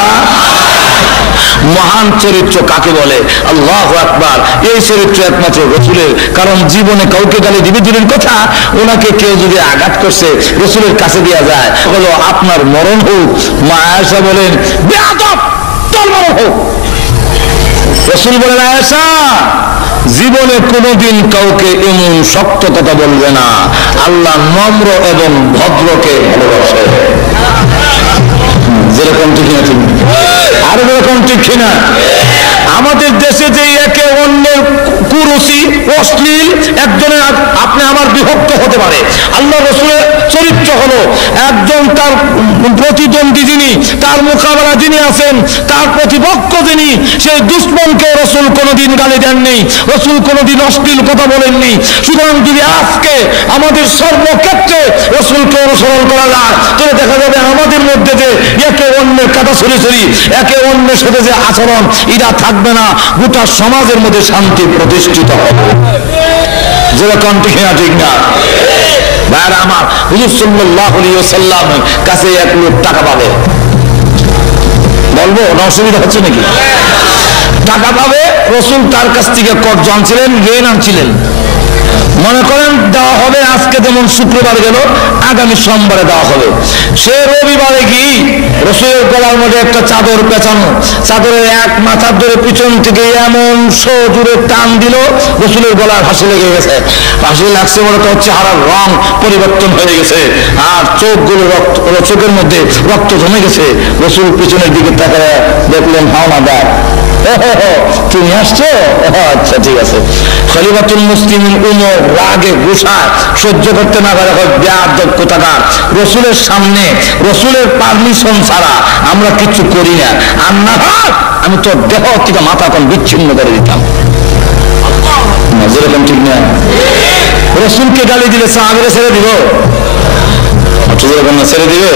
মহান চরিত্র কাকে বলে? আল্লাহু আকবার। এই চরিত্র একমাত্র রাসূলের, কারণ জীবনে কাউকে গালি দিবে দূরের কথা, ওনাকে কেউ যদি আঘাত করছে রাসূলের কাছে দেয়া যায়, হলো আপনার মরণ হোক। মা আয়েশা বলেন, বেয়াদব, তোর মরণ হোক। রাসূল বলেন, আয়েশা, জীবনে কোনোদিন কাউকে এমন শক্ত কথা বলবে না, আল্লাহ নম্র এবং ভদ্রকে ভালোবাসে। যেরকম ঠিক না, ঠিক আরো যেরকম ঠিক কিনা? আমাদের দেশে যে একে অন্যের কুরুচি, অশ্লীল, একজনের আপনি আমার বিভক্ত হতে পারে। আল্লাহ রাসূলের চরিত্র হলো একজন তার প্রতিদ্বন্দ্বী যিনি, তার মোকাবেলা যিনি আছেন, তার প্রতিপক্ষ যিনি, সেই দুশমনকে রাসূল কোনোদিন গালি দেননি, রাসূল কোনোদিন অশ্লীল কথা বলেননি। সুতরাং যদি আজকে আমাদের সর্বক্ষেত্রে রাসূলকে অনুসরণ করা যায়, তাহলে দেখা যাবে আমাদের মধ্যে যে একে অন্যের কাটা ছড়ি, একে অন্যের সাথে যে আচরণ, এটা থাকবে না, গোটা সমাজের মধ্যে শান্তি প্রতিষ্ঠিত হবে। যেরকম ঠিক না, ঠিক না? ভাইরা আমার, হুজুর সাল্লাল্লাহু আলাইহি ওয়াসাল্লাম কাছে এক লোক টাকা পাবে, বলবো না অসুবিধা হচ্ছে নাকি? টাকা পাবে, রাসূল তার কাছ থেকে কর্জ আনছিলেন, ঋণ আনছিলেন। মনে করেন দেওয়া হবে আজকে, যেমন শুক্রবার গেল, আগামী সোমবারে দেওয়া হবে। সে রবিবারে কি রাসূলের গলার মধ্যে একটা চাদর পেঁচানো, চাদরের এক মাথার ধরে পিছন থেকে এমন জোরে টান দিল, রাসূলের গলার ফাঁসি লেগে গেছে। ফাঁসি লাগছে বলে তো চেহারার রং পরিবর্তন হয়ে গেছে, আর চোখগুলো চোখের মধ্যে রক্ত জমে গেছে। রাসূল পিছনের দিকে তাকায় দেখলেন, হাওনা দেয়, তুমি আসছো, আচ্ছা ঠিক আছে। খলিফাতুল মুসলিমিন উমর রাগে গুসায় সহ্য করতে না পারে, বেয়াদব কোথাকার, রাসূলের সামনে রাসূলের পারমিশন ছাড়া আমরা কিছু করি না, আর না আমি তোর দেহ থেকে মাথা কোন বিচ্ছিন্ন করে দিতাম। যেরকম ঠিক না? রাসূলকে গালি দিলে সাহাবীরা ছেড়ে দিব? যেরকম না ছেড়ে দিবে?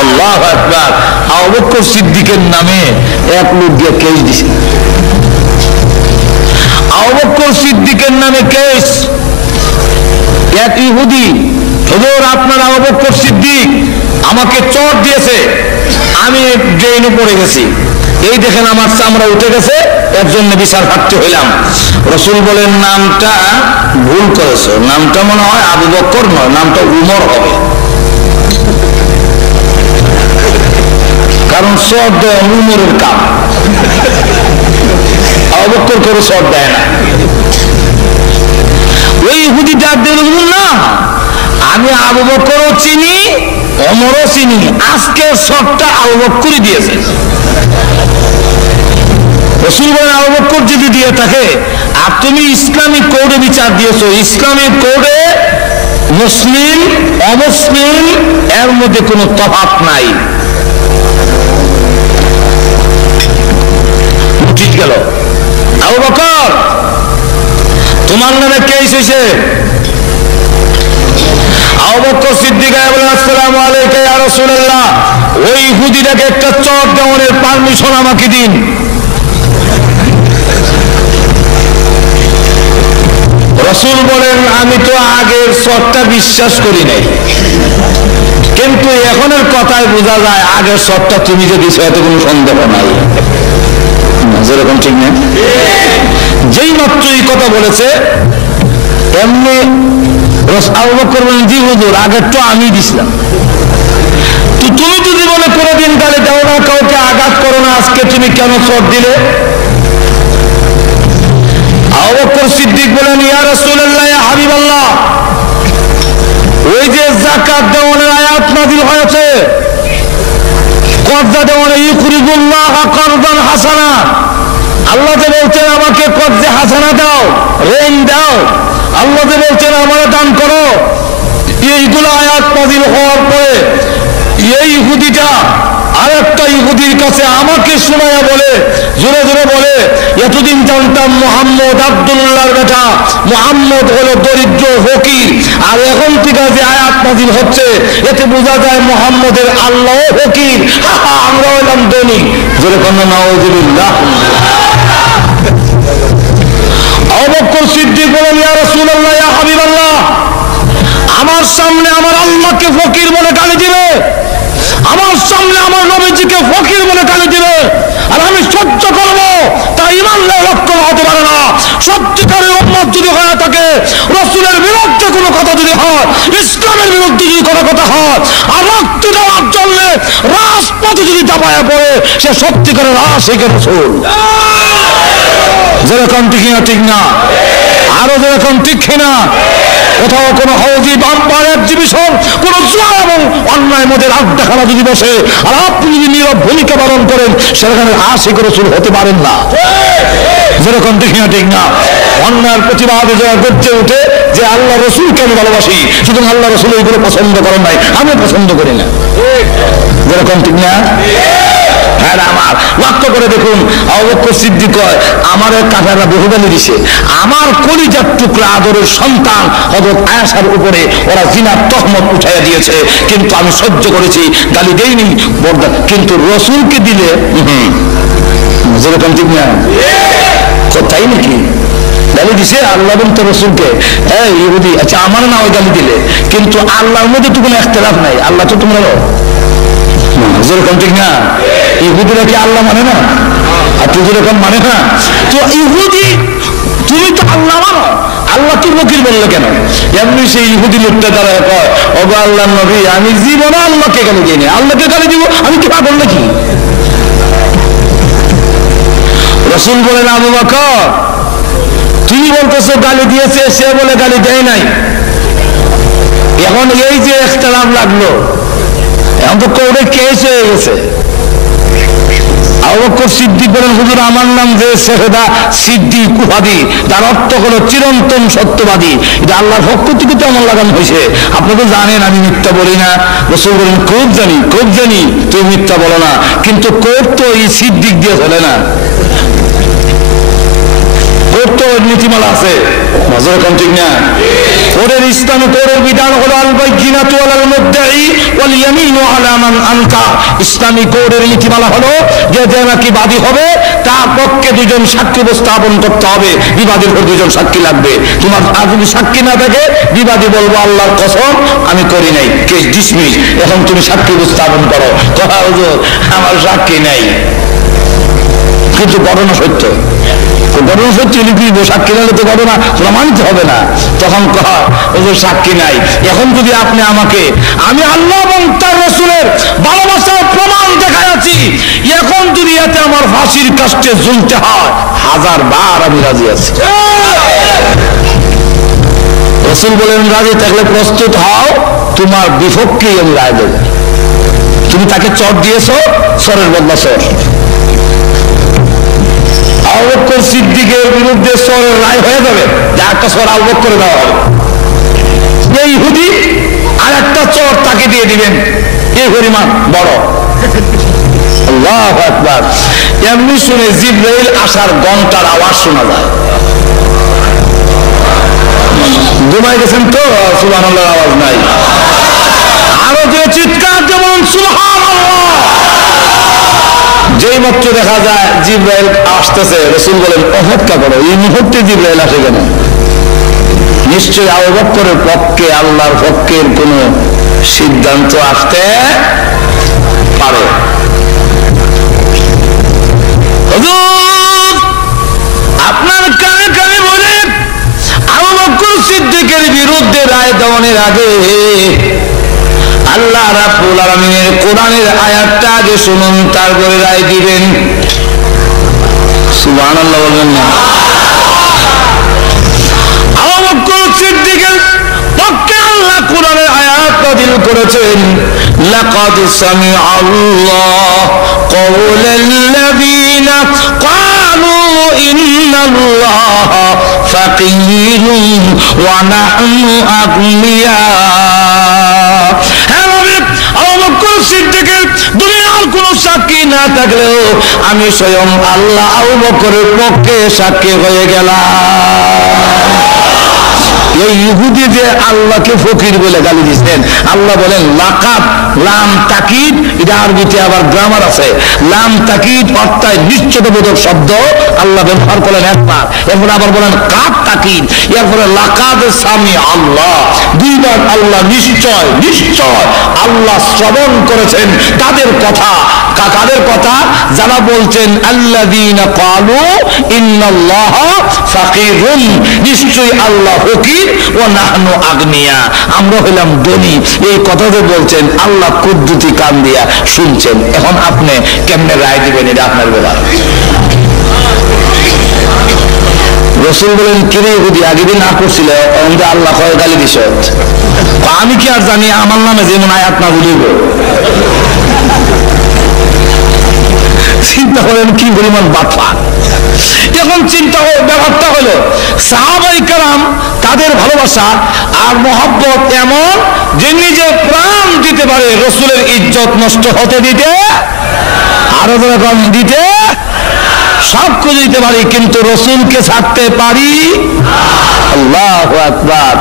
আল্লাহু আকবার। আবু বকর সিদ্দিকের নামে এক লোক দিয়ে কেস দিছে। আবু বকর সিদ্দিকের নামে কেস, এক ইহুদি, হুজুর আপনার আবু বকর সিদ্দিক আমাকে চট দিয়েছে, আমি ড্রেনে পড়ে গেছি, এই দেখেন আমার চামড়া উঠে গেছে, এর জন্য বিচার প্রার্থী হইলাম। রাসূল বলেন নামটা ভুল করেছো, নামটা মনে হয় আবু বকর নয়, নামটা উমর হবে, কারণ সব দেয় উমরের কাম, আবু বকর করে সব দেয় না। ওই ইহুদিটা দেখুন না, আমি আবু বকরও চিনি ওমরও চিনি, আজকে সবটা আবু বকরই দিয়েছে। রাসূল বলেন আবু বকর যদি দিয়ে থাকে, আর তুমি ইসলামিক কোডে বিচার দিয়েছো, ইসলামিক কোডে মুসলিম অমুসলিম এর মধ্যে কোনো তফাৎ নাই। ঠিক গেল, আবু বকর তোমার নামে কেস হয়েছে। আবু বকর সিদ্দিক বলেন আসসালামু আলাইকা ইয়া রাসূলুল্লাহ, ওই ইহুদিটাকে একটা চট দেওয়ার পারমিশন আমাকে দিন। রাসূল বলেন আমি তো আগের চটটা বিশ্বাস করি নাই, কিন্তু এখনের কথায় বোঝা যায় আগের চটটা তুমি যে দিছো এতে কোনো সন্দেহ নাই। যেরকম ঠিক না, যেই মাত্র এই কথা বলেছে এমনি আবু বকর বলেন জি হুজুর আগেরটা আমি দিছিলাম। তো তুমি তো জীবনে কোনোদিন গালি দাও না, কাউকে আঘাত করো না, আজকে তুমি কেন চট দিলে? আবু বকর সিদ্দিক বলেন ইয়া রাসূলুল্লাহ ইয়া হাবিবাল্লাহ, ওই যে যাকাত দেওয়ার আয়াত নাযিল হয়েছে, কর্জা দেওয়ার ইউকরিদুল্লাহ কারদান হাসানা, আল্লাহ যে বলছেন আমাকে কর্জে হাসানা দাও, ঋণ দাও, আল্লাহ যে বলছেন আমার দান করো, এইগুলো আয়াত নাযিল হওয়ার পরে এই ইহুদিটা আরেকটা ইহুদির কাছে আমাকে শোনায়া বলে, জোরে জোরে বলে, এতদিন জানতাম মুহাম্মদ আব্দুল্লাহর বেটা, মুহাম্মদ হলো দরিদ্র ফকির, আর এখন থেকে যে আয়াত নাযিল হচ্ছে এতে বোঝা যায় মুহাম্মদের আল্লাহ ফকির, আমরা হলাম ধনী। জোরে কন্যা নাউযুবিল্লাহ। আবু বকর সিদ্দিক বলেন ইয়া রাসূলুল্লাহ ইয়া হাবিবাল্লাহ, আমার সামনে আমার আল্লাহকে ফকির বলে গালি দিবে, আমার সামনে আমার নবীজিকে ফকির বলে গালি দিবে, আর আমি সহ্য করবো? তা ঈমানের লক্ষণ হতে পারে না। সত্যিকারের উম্মত যদি হয়ে থাকে, রাসূলের বিরুদ্ধে কোনো কথা যদি হয়, ইসলামের বিরুদ্ধে যদি কোনো কথা হয়, আর রক্ত দেওয়ার জন্য রাজপথে যদি চাপায়া পড়ে, সে সত্যিকারের আশিক রাসূল। যেরকম ঠিক না, ঠিক না, আরো যেরকম ঠিক না, কোথাও কোনো হৌজি বাম্পার এক্সিবিশন, কোন জুয়া এবং অন্যায় মধ্যে আড্ডা খেলা যদি বসে, আর আপনি যদি নীরব ভূমিকা পালন করেন, সেখানে আশিক রাসূল হতে পারেন না। যেরকম ঠিক না, ঠিক না, অন্যায়ের প্রতিবাদে যারা গর্জে উঠে যে আল্লাহ রাসূলকে আমি ভালোবাসি, শুধু আল্লাহ রাসূল এইগুলো পছন্দ করেন নাই, আমি পছন্দ করি না। যেরকম ঠিক না, হ্যাঁ আমার লক্ষ্য করে দেখুন, আবু বকর সিদ্দিক কয় আমার কাফেররা বহু গালি দিছে, আমার কলিজার টুকরা আদরের সন্তান হযরত আয়েশার উপরে ওরা জিনার তহমত উঠাইয়া দিয়েছে, কিন্তু আমি সহ্য করেছি, গালি দেইনি, কিন্তু রাসূলকে দিলে যেরকম ঠিক না, তাই নাকি গালি দিছে আল্লাহ বলতে রাসূলকে, হ্যাঁ ইহুদি, আচ্ছা আমার না ওই গালি দিলে, কিন্তু আল্লাহর মধ্যে তো কোনো ইখতিলাফ নাই, আল্লাহ তো তোমরা যেরকম ঠিক না, ইহুদিরা কি আল্লাহ মানে না? আর তুই যেরকম মানে না, তো ইহুদি তুমি তো আল্লাহ মানো, আল্লাহ কি ফকির বললো কেন? এমনি সেই ইহুদি লোকটা তারা কয় ওগো আল্লাহর নবী, আমি জীবনে আল্লাহকে গালি দিইনি, আল্লাহকে গালি দিব আমি কি পাগল নাকি? রাসূল বলেন আবু বকর তুমি বলতেছো গালি দিয়েছে, সে বলে গালি দেয় নাই, এখন এই যে ইখতিলাফ লাগলো, এখন তো কোর্টে কেস হয়ে গেছে। আবু বকর সিদ্দিক বলেন হুজুর আমার নাম যে শেহদা সিদ্দিক উপাধি, যার অর্থ হলো চিরন্তন সত্যবাদী, এটা আল্লাহর পক্ষ থেকে তো আমার লাগানো হয়েছে, আপনি তো জানেন আমি মিথ্যা বলি না। রাসূল বলেন খুব জানি, খুব জানি তুমি মিথ্যা বলো না, কিন্তু কোর্ট তো এই সিদ্দিক দিয়ে চলে না, কোর্ট তো নীতিমালা আছে, যেরকম ঠিক না। কোর্টের ইসলামে কোর্টের বিধান হলো আল বাইয়িনাতু আলাল মুদ্দাই ওয়াল ইয়ামিনু আলা মান আনকার। ইসলামী কোর্টের নীতিমালা হলো যে যে নাকি বাদী হবে তার পক্ষে দুজন সাক্ষী উপস্থাপন করতে হবে, বিবাদীর উপর দুজন সাক্ষী লাগবে। তোমার আর যদি সাক্ষী না থাকে, বিবাদী বলবো আল্লাহর কসম আমি করি নাই, কেস ডিসমিস, এখন তুমি সাক্ষী উপস্থাপন করো। কথা হুজুর আমার সাক্ষী নাই, কিন্তু ঘটনা সত্য, ঘটনা সত্য লিখিত সাক্ষী নালে তো ঘটনা প্রমাণিত হবে না। তখন ওদের সাক্ষী নাই। এখন যদি আপনি আমাকে, আমি আল্লাহ এবং তার রাসূলের ভালোবাসার প্রমাণ দেখাচ্ছি, এখন যদি এতে আমার ফাঁসির কাস্টে ঝুলতে হয়, 1000 বার আমি রাজি আছি। রাসূল বলেন, রাজি থাকলে প্রস্তুত হও, তোমার বিপক্ষেই আমি রায় দেব। তুমি তাকে চর দিয়েছ, চরের বদলা চর। আবু বকর সিদ্দিকের বিরুদ্ধে চরের রায় হয়ে যাবে, যে একটা চর আবু বকর করে দেওয়া হবে। এই ইহুদি আর একটা চর তাকে দিয়ে দিবেন, এই পরিমাণ বড়। আল্লাহু আকবার। এমনি শুনে জিবরাইল আসার ঘন্টার আওয়াজ শোনা যায়। ঘুমাই গেছেন তো, সুবহানাল্লাহর আওয়াজ নাই। আরো যে চিৎকার যেমন সুবহানাল্লাহ। যেই মাত্র দেখা যায় জিবরাইল আসতেছে, রাসূল বলেন অপেক্ষা করো, এই মুহূর্তে জিবরাইল আসে কেন? নিশ্চয়ই আবু বকরের পক্ষে, আল্লাহর পক্ষের কোন সিদ্ধান্ত আসতে পারে। হুজুর আপনার কানে কানে বলে আবু বকর সিদ্দিকের বিরুদ্ধে রায় দেওয়ার আগে আল্লাহ রাব্বুল আলামিনের কোরআনের আয়াতটা আগে শুনুন, তারপরে রায় দিবেন। সুবহানাল্লাহ বলবেন না? আবু বকর সিদ্দিকের পক্ষে আল্লাহ কোরআনের আয়াত নাযিল করেছেন, লাকাদ সামিআল্লাহু কাওলাল্লাযীনা ক্বালু ইন্নাল্লাহা ফাকীরুন ওয়া নাহনু আগনিয়া। দুনিয়ার কোন সাক্ষী না থাকলেও আমি স্বয়ং আল্লাহ আবু বকরের পক্ষে সাক্ষী হয়ে গেলাম। এই ইহুদি যে আল্লাহকে ফকির বলে গালি দিচ্ছেন, আল্লাহ বলেন লাকাদ, লাম তাকিদ, এটা আরবিতে আবার গ্রামার আছে। লাম তাকিদ অর্থাৎ নিশ্চয়তাবোধক শব্দ আল্লাহ ব্যবহার করেন একবার, এরপরে আবার বলেন কাদ তাকিদ, এরপরে লাকাদ সামি আল্লাহ, দুইবার আল্লাহ নিশ্চয়, নিশ্চয় আল্লাহ শ্রবণ করেছেন তাদের কথা। কাদের কথা? যারা বলছেন আল্লাযীনা ক্বালু ইন্নাল্লাহা ফাকীরুন, নিশ্চয়ই আল্লাহ ফকির, ও নাহনু আগনিয়া, আমরা হইলাম ধনী। এই কথা যে বলছেন আল্লাহ কুদ্দুতি কান দিয়া শুনছেন। এখন আপনি কেমনে রায় দিবেন, এটা আপনার ব্যাপার। রাসূল বলেন, কিরে ইহুদি আগে না করছিল, আমাদের আল্লাহ কয় গালি দিছ। আমি কি আর জানি আমার নামে যেমন আয়াত না বলিব। চিন্তা করেন কি পরিমাণ বাটপার। এখন চিন্তা ব্যাপারটা হলো সাহাবায়ে কেরাম, তাদের ভালোবাসা আর মহব্বত এমন যে নিজে প্রাণ দিতে পারে রাসূলের ইজ্জত নষ্ট হতে দিতে, আরো যখন দিতে সব কিছু দিতে পারি, কিন্তু রাসূলকে ছাড়তে পারি। আল্লাহু আকবার।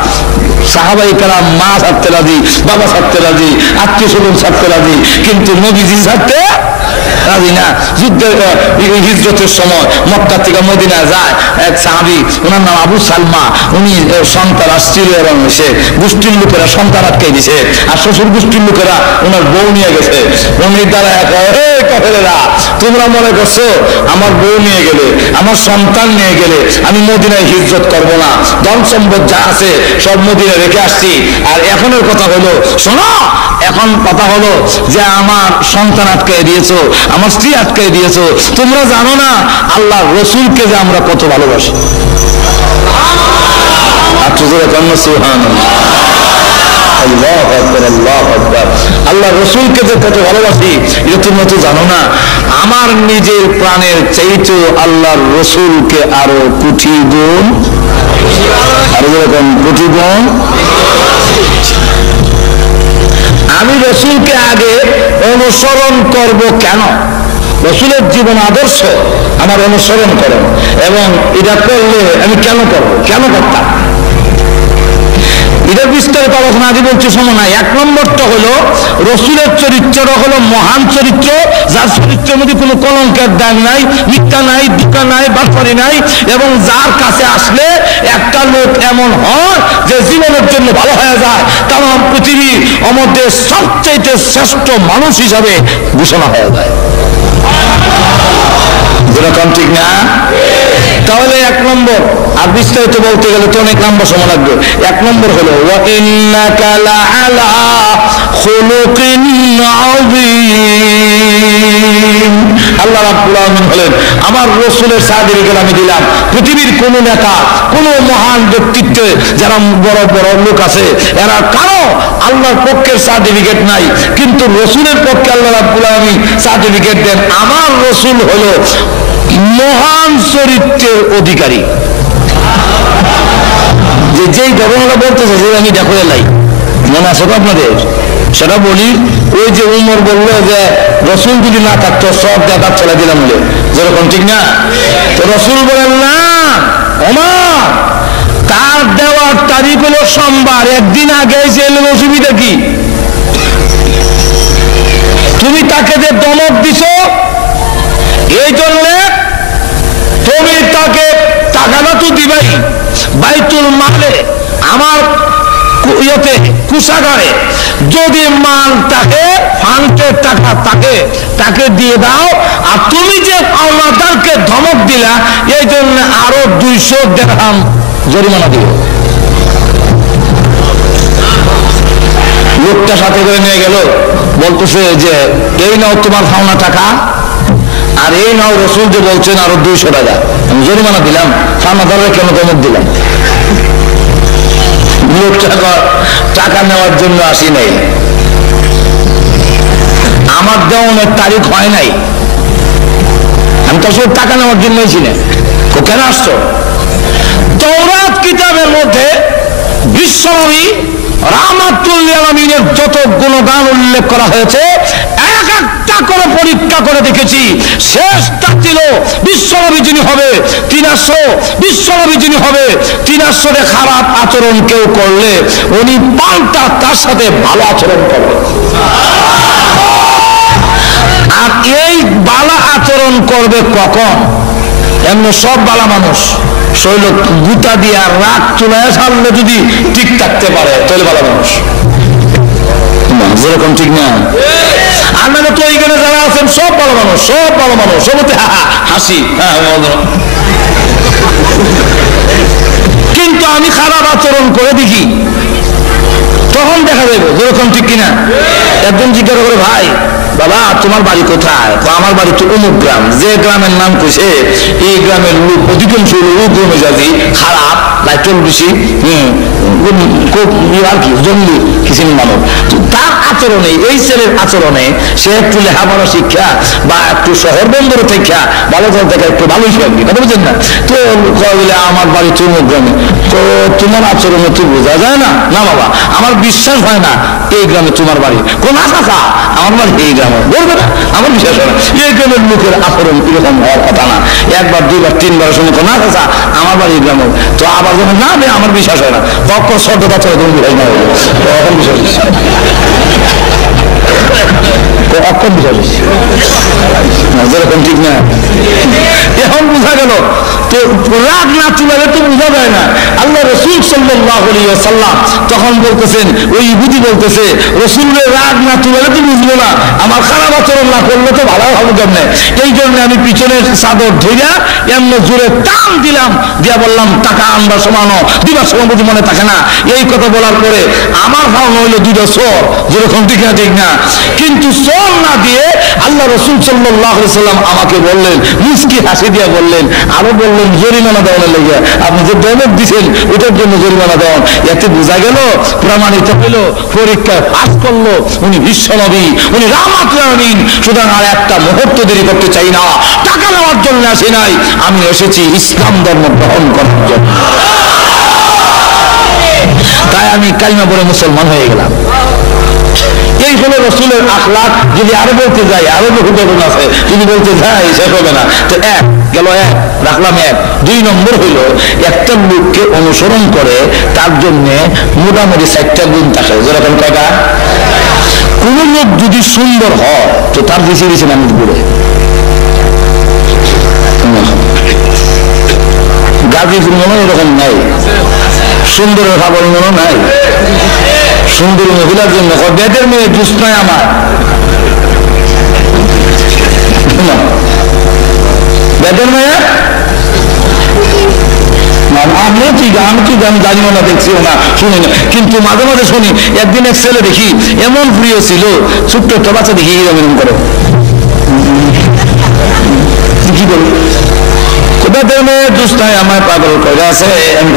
সাহাবায়ে কেরাম মা ছাড়তে রাজি, বাবা ছাড়তে রাজি, আত্মীয় স্বজন ছাড়তে রাজি, কিন্তু নবীজি ছাড়তে রাজি না। যুদ্ধের হিজরতের সময় মক্কা থেকে মদিনা যায় এক সাহাবী, ওনার নাম আবু সালমা। উনি সন্তান আসছিল এবং সে গোষ্ঠীর লোকেরা সন্তান আটকে দিছে, আর শ্বশুর গোষ্ঠীর লোকেরা ওনার বউ নিয়ে গেছে। উনি দ্বারা কাফেরেরা, তোমরা মনে করছো আমার বউ নিয়ে গেলে, আমার সন্তান নিয়ে গেলে আমি মদিনায় হিজরত করবো না, ধন সম্পদ যা আছে সব মদিনায় রেখে আসছি। আর এখনের কথা হলো, শোনো, এখন কথা হলো যে আমার সন্তান আটকে দিয়েছো, আমার স্ত্রী আটকে দিয়েছো। তোমরা জানো না আল্লাহ রসুলকে যে আমরা কত ভালোবাসি। আল্লাহ রসুলকে যে কত ভালোবাসি এটা তোমরা তো জানো না। আমার নিজের প্রাণের চাইতে আল্লাহর রসুলকে আরো কোটি গুণ, আরো যেরকম কোটি গুণ। আমি রসুলকে আগে অনুসরণ করব কেন? রসুলের জীবন আদর্শ আমার অনুসরণ করো, এবং এটা করলে আমি কেন করবো, কেন করতাম, এটা বিস্তারিত আলোচনা আগে বলছি, সময় নাই। এক নম্বরটা হলো রসুলের চরিত্র হলো মহান চরিত্র, যার চরিত্রের মধ্যে কোনো কলঙ্কের দাগ নাই, মিথ্যা নাই, ধোঁকা নাই, বাটপারি নাই, এবং যার কাছে আসলে একটা লোক এমন হয় যে জীবনের জন্য ভালো হয়ে যায়, তামাম পৃথিবীর মধ্যে সবচেয়ে শ্রেষ্ঠ মানুষ হিসাবে ঘোষণা হয়ে যায়। যেরকম ঠিক না? তাহলে এক নম্বর, আর বিস্তারিত বলতে গেলে তো অনেক নম্বর সময় লাগবে। এক নম্বর হলো ওয়া ইন্নাকা লাআলা খুলুকিন আযীম। আল্লাহ রাব্বুল আলামিন বলেন আমার রাসূলের সার্টিফিকেট আমি দিলাম। পৃথিবীর কোন নেতা, কোন মহান ব্যক্তিত্ব যারা বড় বড় লোক আছে এরা কারো আল্লাহর পক্ষের সার্টিফিকেট নাই, কিন্তু রাসূলের পক্ষে আল্লাহ রাব্বুল আলামিন সার্টিফিকেট দেন। আমার রাসূল হলো মহান চরিত্রের অধিকারী। যেই ঘটনাটা বলতেছে যে আমি দেখো এলাই মনে আছে তো আপনাদের, সেটা বলি। ওই যে উমর বললো যে রসুল যদি না থাকতো সব দেখার চলে দিলাম বলে, যেরকম ঠিক না? তো রসুল বলেন না ওমর, তার দেওয়ার তারিখ হলো সোমবার, একদিন আগে এলে অসুবিধা কি? তুমি তাকে যে দমক দিছ এই জন্যে তুমি তাকে টাকাটা তো দিবাই, বাইতুল মালে আমার ইয়েতে কুষাগারে যদি মাল তাকে ফান্ডের টাকা তাকে দিয়ে দাও, আর তুমি যে পাওনাদারকে ধমক দিলা এই জন্য আরো 200 দিরহাম জরিমানা দিও। লোকটা সাথে করে নিয়ে গেল, বলতেছে যে এই নাও তোমার পাওনা টাকা, আর এই নাও রসুল যে বলছেন আরো 200 টাকা আমি জরিমানা দিলাম, পাওনাদারের কেন ধমক দিলাম? লোকটা টাকা নেওয়ার জন্য আসি নাই, আমার দেওয়ার তারিখ হয় নাই, আমি তো আসলে টাকা নেওয়ার জন্য এসি না। কেন আসছো? তাওরাত কিতাবের মধ্যে বিশ্বনবী রাহমাতুল লিল আলামিনের যত গুণগান উল্লেখ করা হয়েছে এক একটা করে পরীক্ষা করে দেখেছি। শেষটা ছিল বিশ্বনবী যিনি হবে 300, বিশ্বনবী যিনি হবে 300 খারাপ আচরণ কেউ করলে উনি পাল্টা তার সাথে ভালো আচরণ করবে। আর এই বালা আচরণ করবে কখন? এমনি সব বালা মানুষ শৈল গুতা দিয়ে রাগ চুলায় সারলে যদি ঠিক থাকতে পারে তাহলে ভালো মানুষ, যেরকম ঠিক না? আর মানে তো এইখানে যারা আছেন সব ভালো মানুষ, সব ভালো মানুষ, সবতে হাসি, কিন্তু আমি খারাপ আচরণ করে দেখি তখন দেখা যাবে যেরকম ঠিক কিনা। একজন জিজ্ঞাসা করে ভাই বাবা তোমার বাড়ি কোথায়? আমার বাড়ি তো অমুক গ্রাম। যে গ্রামের নাম কইছে এই গ্রামের লোক অধিকাংশ লোক মেজাজি খারাপ, লাইটল বেশি, আর কি জঙ্গলি কিসিম মানব। তার আচরণে, এই ছেলের আচরণে সে একটু লেখাপড়া শিক্ষা বা একটু শহর বন্দরে থেকে ভালো থেকে একটু ভালোই শিখবি, কথা বুঝছেন না? তো বলে আমার বাড়ি তো অমুক গ্রামে। তো তোমার আচরণে তো বোঝা যায় না। না বাবা আমার বিশ্বাস হয় না এই গ্রামে তোমার বাড়ি। কোন আশা আমার বাড়ি এই গ্রামে, বলবে না আমার বিশ্বাস হয় না। এই গ্রামের লোকের আচরণ এরকম হওয়ার কথা না। একবার দুইবার তিনবার শুনে না চাচা আমার বাড়ি এই গ্রামে, তো আবার যখন না আমার বিশ্বাস হয় না, তখন শব্দটা চলে তুমি বিশ্বাস না হইল তখন বিশ্বাস অক্ষর বিশ্বাস যেরকম ঠিক না। এখন বোঝা গেল তো রাগ না চুলালে তো বোঝা যায় না। আল্লাহ রাসূল সাল্লাল্লাহু আলাইহি ওয়াসাল্লাম তখন বলতেছেন, ওই ইহুদি বলতেছে রাসূলের রাগ না চুলালে তো বুঝবো না, আমার খারাপ আচরণ না করলে তো ভালো হবে কেমনে? এই জন্য আমি পিছনের চাদর ধইরা এমন জোরে টান দিলাম, দিয়া বললাম টাকা আনবার সমানো দিবার সময় বুঝি মনে থাকে না। এই কথা বলার পরে আমার ভাব হইল 2টা চোর, যেরকম ঠিক না ঠিক না? কিন্তু চোর না দিয়ে আল্লাহ রাসূল সাল্লাল্লাহু আলাইহি ওয়াসাল্লাম আমাকে বললেন, মুস্কি হাসি দিয়া বললেন, আরো বললেন জরিমানা দেওয়ার লেগে, আপনি যে দমক দিচ্ছেন ওটার জন্য জরিমানা দেওয়ান। এতে বোঝা গেল, প্রমাণিত হইল, পরীক্ষায় পাস করলো উনি বিশ্বনবী, উনি রাহমাতুল আলামিন। সুতরাং আর একটা মুহূর্ত দেরি করতে চাই না, টাকা নেওয়ার জন্য আসি নাই, আমি এসেছি ইসলাম ধর্ম গ্রহণ করার জন্য। তাই আমি কালিমা পড়ে মুসলমান হয়ে গেলাম। এই হলো রাসূলের আখলাক। যদি আরো বলতে যাই আরো বহু ঘটনা আছে, যদি বলতে যাই শেষ হবে না। তো এক গেল, এক রাখলাম এক। 2 নম্বর হইল একটা লোককে অনুসরণ করে তার জন্য মোটামুটি 4টা গুণ থাকে। যেরকম কয়টা? কোন লোক যদি সুন্দর হয় তো তার বেশি বেশি মানুষ ঘুরে। গাজীপুর মনে এরকম নাই, সুন্দরের খাবার মনে নাই। সুন্দর মহিলার জন্য বেদের মেয়ে জুস নাই আমার, বেদ আমি জানিও না, দেখছিও না, শুনি না, কিন্তু মাঝে মাঝে শুনি। একদিন এক ছেলে দেখি এমন প্রিয় ছিল, ছোট্ট একটা বাচ্চা দেখি এরকম করে কি বলি, বেদনের দুস্তায় আমার পাগল করে আছে। আমি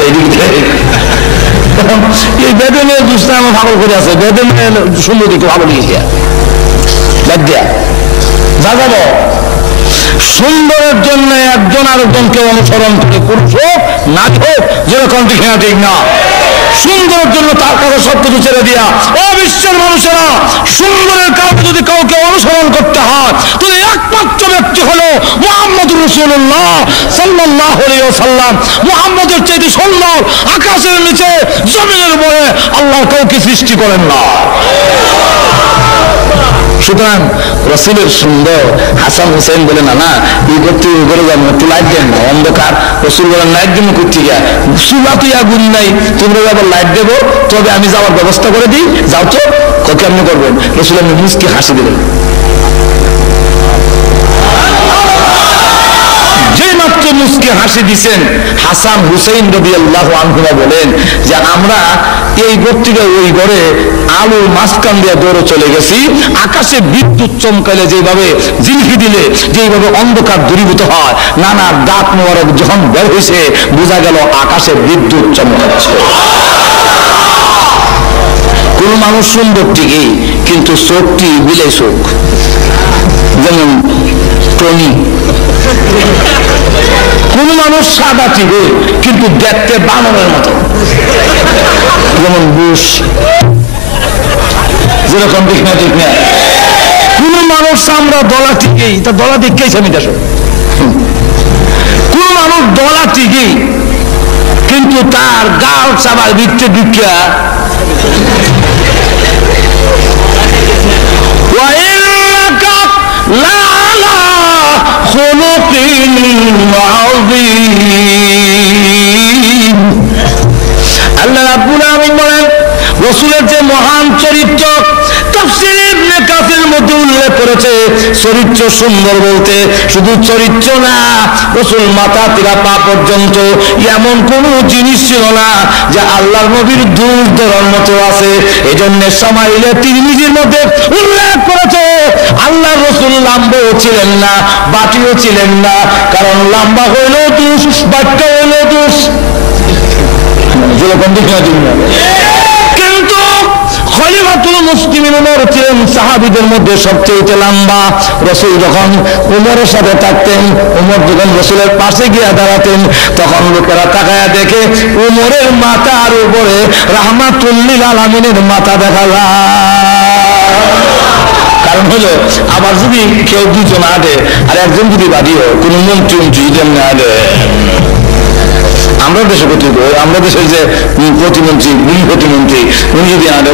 এই বেদনের দুস্তায় আমার পাগল করে আছে, বেদনের সুন্দর দিকে ভালো লেগেছে। যা যাবো সুন্দরের জন্য একজন আরেকজনকে অনুসরণ করে, পুরুষ হোক না হোক, যেরকম ঠিক না ঠিক না, সুন্দরের জন্য তার কাছে সবকিছু ছেড়ে দিয়া। ও বিশ্বের মানুষেরা, সুন্দরের কাউকে যদি কাউকে অনুসরণ করতে হয় তাহলে একমাত্র ব্যক্তি হলো মুহাম্মদুর রাসূলুল্লাহ সাল্লাল্লাহু আলাইহি ওয়াসাল্লাম। মুহাম্মদের চাইতে সুন্দর আকাশের নিচে জমিনের উপরে আল্লাহ কাউকে সৃষ্টি করেন না। সুতরাং রসুলের সুন্দর। হাসান হুসেন বলে না না এই করতে করে যাবো, একটু লাইট দেন না, অন্ধকার। রসুল বলেন লাইট দেবো করতে গিয়া, চুলা তুই আগুন নাই, তোমরা যাবার লাইট দেবো, তবে আমি যাওয়ার ব্যবস্থা করে দিই, যাও তো। কেমনি করবেন? রসুল আমি মুচকি হাসি দিলেন। যে মাত্র মুচকি হাসি দিছেন, হাসান হুসেইন রাদিয়াল্লাহু আনহুমা বলেন যে আমরা এই ঘর থেকে ওই ঘরে আলুর মাঝখান দিয়ে দৌড়ে চলে গেছি। আকাশে বিদ্যুৎ চমকাইলে যেভাবে জিলকি দিলে যেভাবে অন্ধকার দূরীভূত হয়, নানা দাঁত মোবারক যখন বের হয়েছে বোঝা গেল আকাশে বিদ্যুৎ চমকাচ্ছে। কোন মানুষ সুন্দর ঠিকই, কিন্তু চোখটি বিলাই চোখ, যেমন টনি। কোন মানুষ সাদা ঠিকই, কিন্তু দেখতে বানরের মতো, যেমন বুশ, যেরকম ঠিক না ঠিক না। কোন মানুষ আমরা দলা ঠিকই, তা দলা দেখেছি আমি দেশ। কোন মানুষ দলা ঠিকই, কিন্তু তার গাল চাবার ভিত্তি ভিক্ষা আল্লাহ রাব্বুল আলামিন বলেন রাসূলের যে মহান চরিত্র, তাফসীর ইবনে কাসির মধ্যে উল্লেখ করেছে চরিত্র সুন্দর বলতে শুধু চরিত্র না, রাসূল মাথা থেকে পা পর্যন্ত এমন কোন জিনিস ছিল না যে আল্লাহর নবীর দোষ ধরার মতো আছে। এজন্য সামাইলে তিরমিজির মধ্যে উল্লেখ করেছে আল্লাহর রাসূল লম্বাও ছিলেন না, বাটিও ছিলেন না, কারণ লম্বা হইলেও দোষ, বাট্টা হইলেও দোষ, যেরকম ঠিক না ঠিক না। কিন্তু খলিফাতুল মুসলিমিন ওমর ছিলেন সাহাবীদের মধ্যে সবচেয়ে লম্বা। রাসূল যখন ওমরের সাথে থাকতেন, ওমর যখন রাসূলের পাশে গিয়ে দাঁড়াতেন, তখন লোকেরা তাকায়া দেখে ওমরের মাথার উপরে রাহমাতুল লিল আলামিনের মাথা দেখা যায়। কারণ হলো আবার যদি কেউ দুজন আটে আর একজন যদি বাড়িও কোন মন্ত্রী যেমন আটে, আমরা দেশে প্রতি, আমরা দেশের যে প্রতিমন্ত্রী, গুলি প্রতিমন্ত্রী, উনি যদি আটে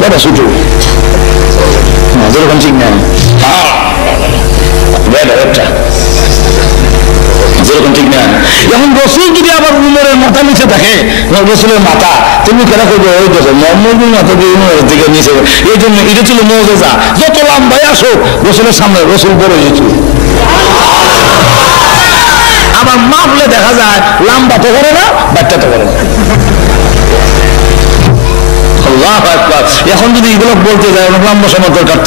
বেটা ছুটু, যেরকম ঠিক না বেটা একটা, যেরকম ঠিক না। এখন রসুল যদি আবার উমরের মাথা নিচে থাকে, রসুলের মাথা, তুমি কেন করবে ওই দেখো মোহাম্মদের মাথা দিয়ে উমরের দিকে নিচে। এই জন্য এটা ছিল মুআজিজা, যত লম্বাই আসো রসুলের সামনে রসুল বড় হয়েছে। আবার মাপলে দেখা যায় লম্বা তো করে না, বাচ্চা তো করে না। এখন যদি এগুলো বলতে যায় অনেক লম্বা সময় দরকার,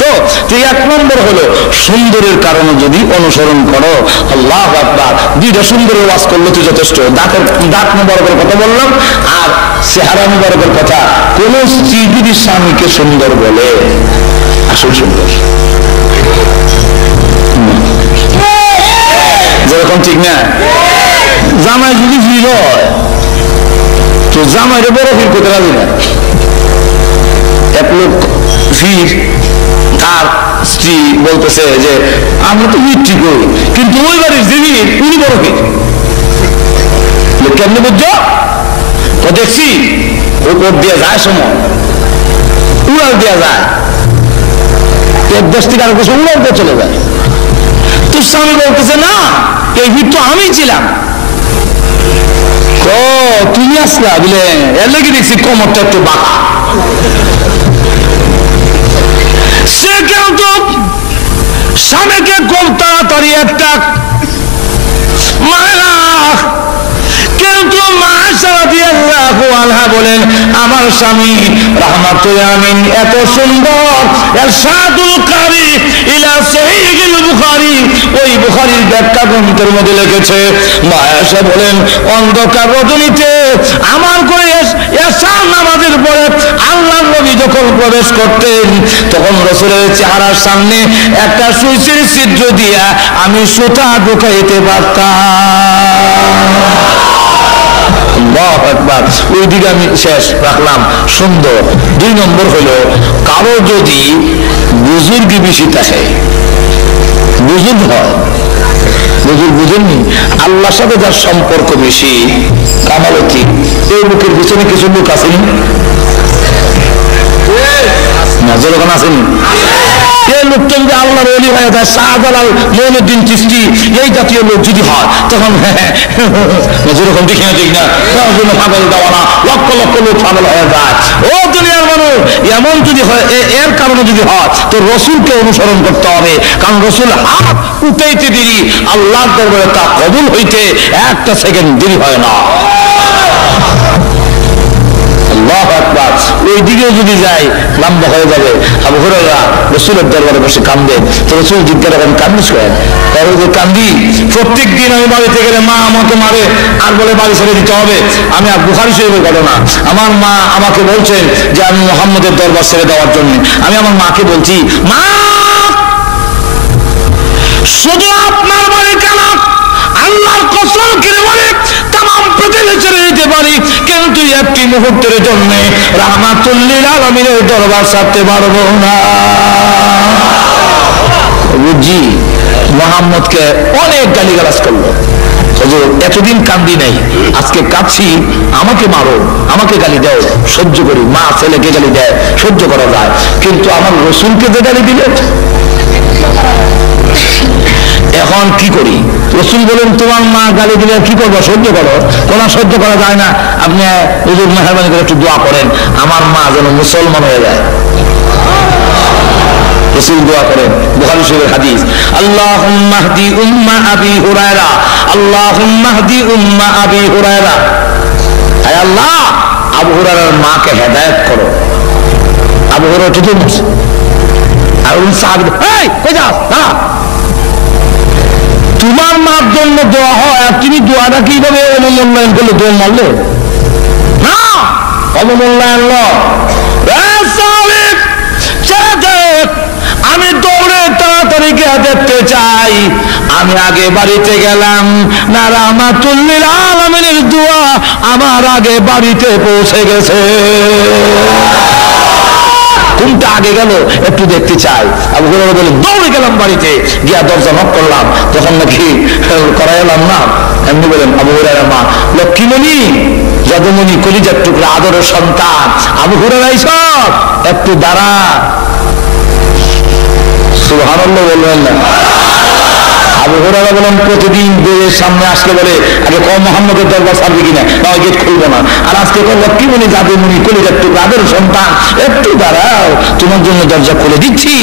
তো এক নম্বর হলো সুন্দরের কারণে যদি অনুসরণ করো, আল্লাহু আকবার, দুইটা সুন্দরের ওয়াজ করলে তো যথেষ্ট। দাঁত মুবারকের কথা বললাম, আর চেহারা মুবারকের কথা। কোন স্ত্রী যদি স্বামীকে সুন্দর বলে, আসল সুন্দর, যেরকম ঠিক না। জামাই যদি ভিড় হয় তো জামাইরে বড় ভিড় করতে রাজি না। এক লোক ভিড়, তার স্ত্রী বলতেছে যে আমরা তো ভিড় করি, কিন্তু ওই বাড়ির যে ভিড় উনি বড় ভিড়। কেমনি বুঝছো? তো দেখছি ওপর দিয়ে যায় সময়, উড়াল দেওয়া যায়, এক দেশ থেকে আরো কিছু উড়াল দিয়ে চলে যায়। তো স্বামী বলতেছে না, এই ভিড় তো আমি ছিলাম। তুমি আসলা বলে, এর লেগে দেখছি কোমরটা একটু বাঁকা। সে কিন্তু স্বামীকে খুব তাড়াতাড়ি একটা মায়েরা, কিন্তু মা আয়েশা রাদিয়াল্লাহু আনহা বলেন, আমার স্বামী রাহমাতুল আমিন এত সুন্দর, ইরশাদুল কারি ইলা সহিহুল বুখারী, ওই বুখারীর ব্যাখ্যা গ্রন্থের মধ্যে লিখেছে, মা আয়েশা বলেন, অন্ধকার রজনীতে আমার ঘরে এশার নামাজের পরে আল্লাহর নবী যখন প্রবেশ করতেন, তখন রাসূলের চেহারার সামনে একটা সুইচের ছিদ্র দিয়া আমি সুতা ঢুকাইতে পারতাম। আল্লাহু আকবার। ওই দিকে আমি শেষ রাখলাম। সুন্দর। 2 নম্বর হলো, কারো যদি বুজুর্গ বেশি থাকে, বুজুর্গ হয়, বুজুর্গ বুঝেননি, আল্লাহর সাথে যার সম্পর্ক বেশি, কামালতি, এই লোকের পিছনে কিছু লোক আসেনি না, যেরকম আসেনি, এই লোকটা যদি আল্লাহর ওলি হয়ে যায়, শাহজালাল, মঈনুদ্দিন চিশতি, এই জাতীয় লোক যদি হয়, তখন যেরকম দেখি না, ঠিক না, পাগল দেওয়ানা, লক্ষ লক্ষ লোক পাগল হয়ে যায়। ও দুনিয়ার মানুষ, এমন যদি হয়, এর কারণে যদি হয়, তো রসুলকে অনুসরণ করতে হবে, কারণ রসুল হাত উঠাইতে দেরি, আল্লাহর দরবারে তা কবুল হইতে 1 সেকেন্ড দেরি হয় না। আল্লাহু আকবার। ওই দিকে যদি যাই লম্বা হয়ে যাবে। আবু হুরায়রা রাসূলের দরবারে বসে কান্দে, তো রাসূল জিজ্ঞাসা করেন, কান্দিস কেন? কারণ যে কান্দি, প্রত্যেক দিন আমি বাড়িতে গেলে মা আমাকে মারে আর বলে বাড়ি ছেড়ে দিতে হবে। আমি আর বুখারী শরীফের ঘটনা, আমার মা আমাকে বলছেন যে আমি মুহাম্মদের দরবার ছেড়ে দেওয়ার জন্য। আমি আমার মাকে বলছি, মা শুধু আপনার বাড়ি কেন, আল্লাহর কসম করে বলে তামাম পৃথিবী ছেড়ে দিতে পারি, কিন্তু একটি মুহূর্তের জন্য রাহমাতুল লিল আলামিনের দরবার ছাড়তে পারবো না। বুঝি মুহাম্মদকে অনেক গালিগালাজ করলো, হুজুর এতদিন কান্দি নাই, আজকে কাঁদছি, আমাকে মারো, আমাকে গালি দাও, সহ্য করি। মা ছেলেকে গালি দেয়, সহ্য করা যায়, কিন্তু আমার রসুলকে যে গালি দিলে, এখন কি করি? রসুল বলেন, তোমার মা গালি দিলে কি করবো? সহ্য করো। কোনা সহ্য করা যায় না, আপনি হুজুর মেহরবানি করে একটু দোয়া করেন, আমার মা যেন মুসলমান হয়ে যায়। রসুল দোয়া করেন, বুখারী শরীফের হাদিস, আল্লাহুম্মা হদি উম্মা আবি হুরায়রা, আল্লাহুম্মা হদি উম্মা আবি হুরায়রা, হে আল্লাহ আবু হুরায়রার মাকে হেদায়েত করো। আবু হুরায়রা ঠিক আছে, আর উনি সাহাবী, এই কই যাস না, তোমার মার জন্য দোয়া হয়, আর তুমি দোয়াটা কিভাবে অবমূল্যায়ন করলে? দোয়া মারলে না, অবমূল্যায়ন নয়। আমি দৌড়ে তাড়াতাড়ি গিয়ে দেখতে চাই, আমি আগে বাড়িতে গেলাম না, রাহমাতুল লিল আলামিনের দোয়া আমার আগে বাড়িতে পৌঁছে গেছে। কোনটা আগে গেল একটু দেখতে চাই। আবু হুরায়রা বলে, দৌড়ে গেলাম বাড়িতে, গিয়া দরজা নক করলাম, তখন নাকি করা এলাম না। এমনি বলেন, আবু হুরায়রা মা লক্ষ্মীমণি, যদুমণি, কলিজার টুকরা, আদরের সন্তান আবু হুরায়রা, সব একটু দাঁড়া। সুবহানাল্লাহ বলবেন না? আবু হুরায়রা বলেন, প্রতিদিন বইয়ের সামনে আসলে বলে, আগে কম মুহাম্মদের দরবার ছাড়বে কিনা, না গেট খুলবো না। আর আজকে লক্ষ্মীমণি, জাদুমণি, কলিজার টুকরা, আদরের সন্তান, একটু দাঁড়াও, তোমার জন্য দরজা খুলে দিচ্ছি।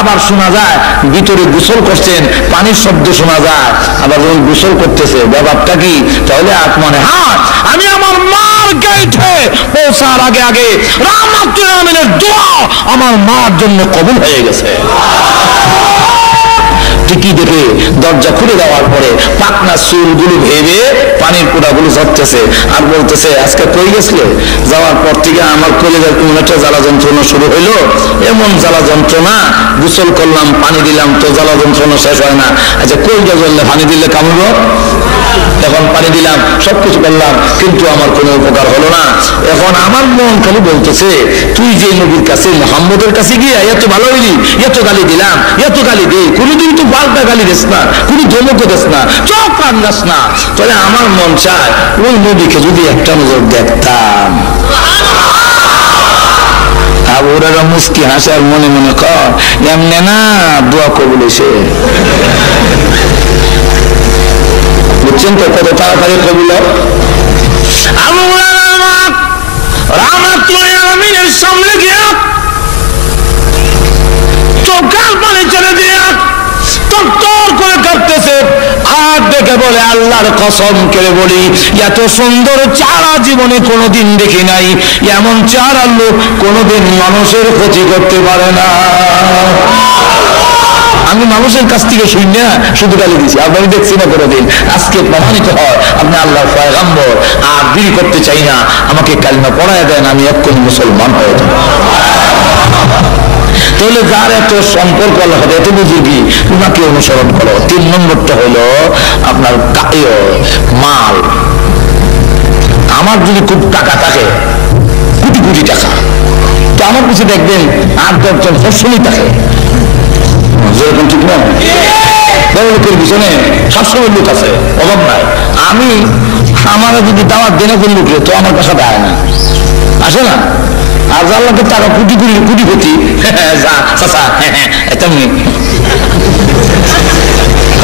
আবার শোনা যায় ভিতরে গোসল করছেন, পানির শব্দ শোনা যায়, আবার যখন গোসল করতেছে, ব্যাপারটা কি? তাহলে মানে হ্যাঁ, আমি আমার মার গেটে পৌঁছার আগে আগে রাহমাতুল আমিনের দোয়া আমার মার জন্য কবুল হয়ে গেছে। ঠিকই দেখে দরজা খুলে দেওয়ার পরে পাকনা চুলগুলো ভেবে পানির কোড়াগুলো ঝরতেছে, আর বলতেছে, আজকে কই গেছিলে? যাওয়ার পর থেকে আমার কলিজার কোন একটা জ্বালা যন্ত্রণা শুরু হইলো, এমন জ্বালা যন্ত্রণা, গোসল করলাম, পানি দিলাম, তো জ্বালা যন্ত্রণা শেষ হয় না। আচ্ছা কলিজা জ্বললে পানি দিলে কামড়, এখন পানি দিলাম, সবকিছু করলাম, কিন্তু আমার কোনো উপকার হলো না। এখন আমার মন খালি বলতেছে, তুই যে নবীর কাছে, মুহাম্মদের কাছে গিয়ে এত ভালো হইলি, এত গালি দিলাম, এত গালি দিই, কোনোদিন তো পাল্টা গালি দিস না, কোনো ধমকও দিস না, চোখ কান গাছ না। তাহলে আমার মন চায় ওই নবীকে যদি একটা নজর দেখতাম। আবু হুরায়রা মুস্কি হাসে আর মনে মনে কর, এমনে না দোয়া কবুল হইছে। বুঝছেন তো কত তাড়াতাড়ি কবুল? আবু হুরায়রা রাহমাতুল আলামিনের সামনে গিয়া চোখের পানি ছেড়ে দিয়া তরতর করে কাঁপতেছে, আর দেখে বলে, বলে আল্লাহর কসম করে বলি, এত সুন্দর চেহারা জীবনে কোনোদিন দেখি নাই। এমন চেহারার লোক কোনোদিন মানুষের ক্ষতি করতে পারে না। আমি মানুষের কাছ থেকে শুনি না, শুধু গালি দিছি, আমি দেখছি না কোনোদিন। আজকে প্রমাণিত হয় আপনি আল্লাহর পয়গম্বর। আর দেরি করতে চাই না, আমাকে কালিমা পড়ায় দেন, আমি এক্ষুনি মুসলমান হয়ে যাব। তাহলে যার এত সম্পর্ক আল্লাহ সাথে, এত বুঝুর্গি, ওনাকে অনুসরণ করো। 3 নম্বরটা হলো আপনার মাল। আমার যদি খুব টাকা থাকে, কোটি কোটি টাকা, তো আমার পিছিয়ে দেখবেন 8-10 জন ফসলই থাকে, যেরকম ঠিক না? বড় লোকের পিছনে সবসময় লোক আছে, অভাব নাই। আমি আমার যদি দাওয়াত দেনে কোন লোক, তো আমার কাছে দেয় না, আসে না। আর যার লোকের টাকা কোটি কোটি কোটি কোটি,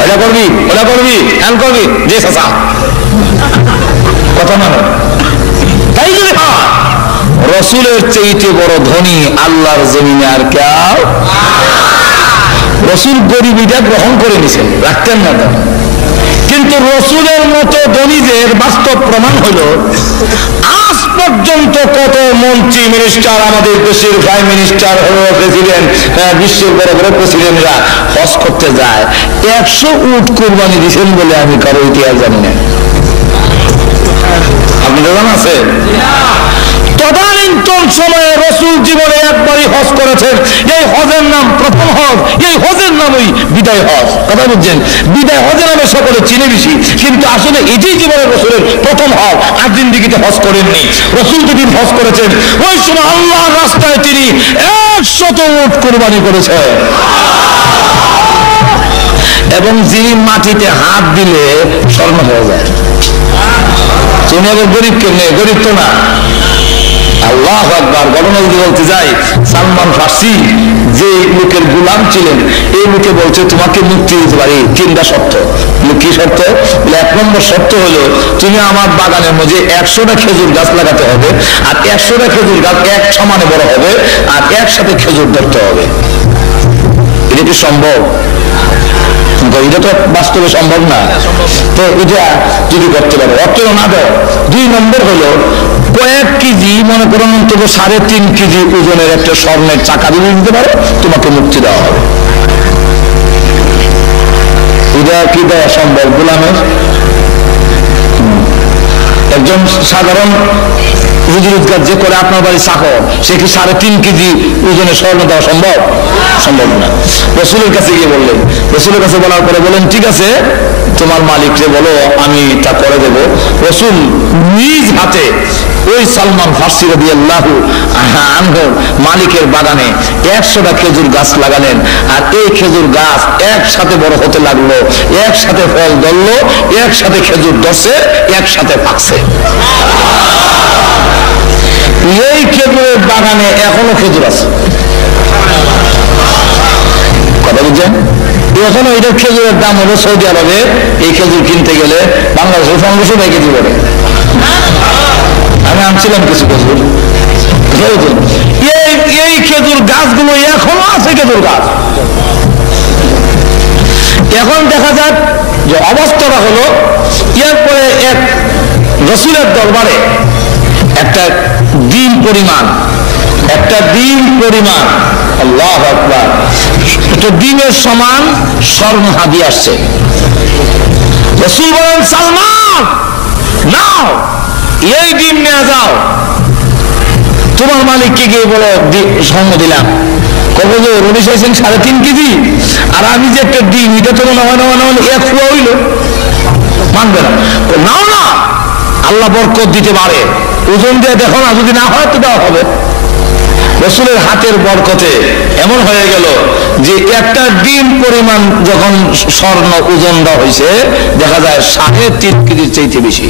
এটা করবি, ওটা করবি, হ্যান করবি, যে চাচা কথা মানে। তাই যদি রসুলের চেয়েতে বড় ধনী আল্লাহর জমিনে আর কেউ। রসুল গরিবিটা গ্রহণ করে নিছেন, রাখতেন না। কিন্তু রসুলের মতো ধনীদের বাস্তব প্রমাণ হলো, আজ পর্যন্ত কত মন্ত্রী মিনিস্টার, আমাদের দেশের প্রাইম মিনিস্টার, প্রেসিডেন্ট, বিশ্বের বড় বড় প্রেসিডেন্টরা হজ করতে যায়, 100 উট কুরবানি দিচ্ছেন বলে আমি কারো ইতিহাস জানি না। আপনাদের জানা আছে? তদানীন্তন সময়ে রসুল জীবনে একবারই হজ করেছেন। এই হজের নাম প্রথম হজ, এই হজের নামই বিদায় হজ। কথা বুঝছেন? বিদায় হজের নামে সকলে চিনে বেশি, কিন্তু আসলে এটাই জীবনে রসুলের প্রথম হজ। আর জিন্দিগিতে হজ করেননি। রসুল যেদিন হজ করেছেন, ওই সময় আল্লাহর রাস্তায় তিনি 100 উট কুরবানি করেছেন। এবং যিনি মাটিতে হাত দিলে স্বর্ণ হয়ে যায়। তুমি আবার গরিব কেমনে? গরিব তো না। আল্লাহু আকবার। ঘটনা যদি বলতে যাই, সালমান ফার্সি যে লোকের গোলাম ছিলেন, এই লোকে বলছে তোমাকে মুক্তি দিতে পারি 3টা শর্ত। কি শর্ত? 1 নম্বর শর্ত হলো তুমি আমার বাগানের মধ্যে 100টা খেজুর গাছ লাগাতে হবে, আর 100টা খেজুর গাছ এক সমানে বড় হবে, আর একসাথে খেজুর ধরতে হবে। এটা কি সম্ভব? এটা তো বাস্তবে সম্ভব না। তো এটা যদি করতে পারো, অর্থ না দাও। 2 নম্বর হলো কয়েক কেজি, মনে করুন অন্তত 3.5 কেজি ওজনের একটা স্বর্ণের চাকা যদি দিতে পারো, তোমাকে মুক্তি দেওয়া হবে। এটা কি দেওয়া সম্ভব গোলামের? একজন সাধারণ রুজি রোজগার যে করে আপনার বাড়ি চাকর, সে কি 3.5 কেজি ওজনের স্বর্ণ দেওয়া সম্ভব? সম্ভব না। রসুলের কাছে গিয়ে বললেন, রসুলের কাছে বলার পরে বলেন ঠিক আছে, তোমার মালিককে বলো আমি তা করে দেব। রসুল নিজ হাতে ওই সালমান ফার্সি রাদিয়াল্লাহু আনহু মালিকের বাগানে 100টা খেজুর গাছ লাগালেন, আর এই খেজুর গাছ একসাথে বড় হতে লাগলো, একসাথে ফল ধরলো, একসাথে খেজুর ধরছে, একসাথে পাকছে। এই খেজুরের বাগানে এখনো খেজুর আছে। কথা বুঝছেন? এখনো এটার খেজুরের দাম হলো সৌদি আরবে এই খেজুর কিনতে গেলে বাংলাদেশের 1500 টাকা কেজি পড়ে। আমি আনছিলাম কিছু খেজুর। এই খেজুর গাছগুলো এখনো আছে, খেজুর গাছ। এখন দেখা যাক যে অবস্থাটা হলো, এরপরে এক রসুলের দরবারে একটা ডিম পরিমাণ, আল্লাহু আকবার, একটা ডিমের সমান স্বর্ণ হাদিয়া আসছে। রসুল বলেন সালমান নাও, এই ডিম নিয়ে যাও, তোমার মালিককে গিয়ে বলো স্বর্ণ দিলাম। কবে যে উনি চাইছেন 3.5 কেজি, আর আমি যে একটা ডিম, এটা তো মনে হয় না 1 ফুয়া হইল, মানবে না। নাও না, আল্লাহ বরকত দিতে পারে, ওজন দিয়ে দেখো না, যদি না হয় তো দেওয়া হবে। রসুলের হাতের বরকতে এমন হয়ে গেল যে একটা ডিম পরিমাণ যখন স্বর্ণ ওজন দেওয়া হয়েছে, দেখা যায় 3.5 কেজির চাইতে বেশি।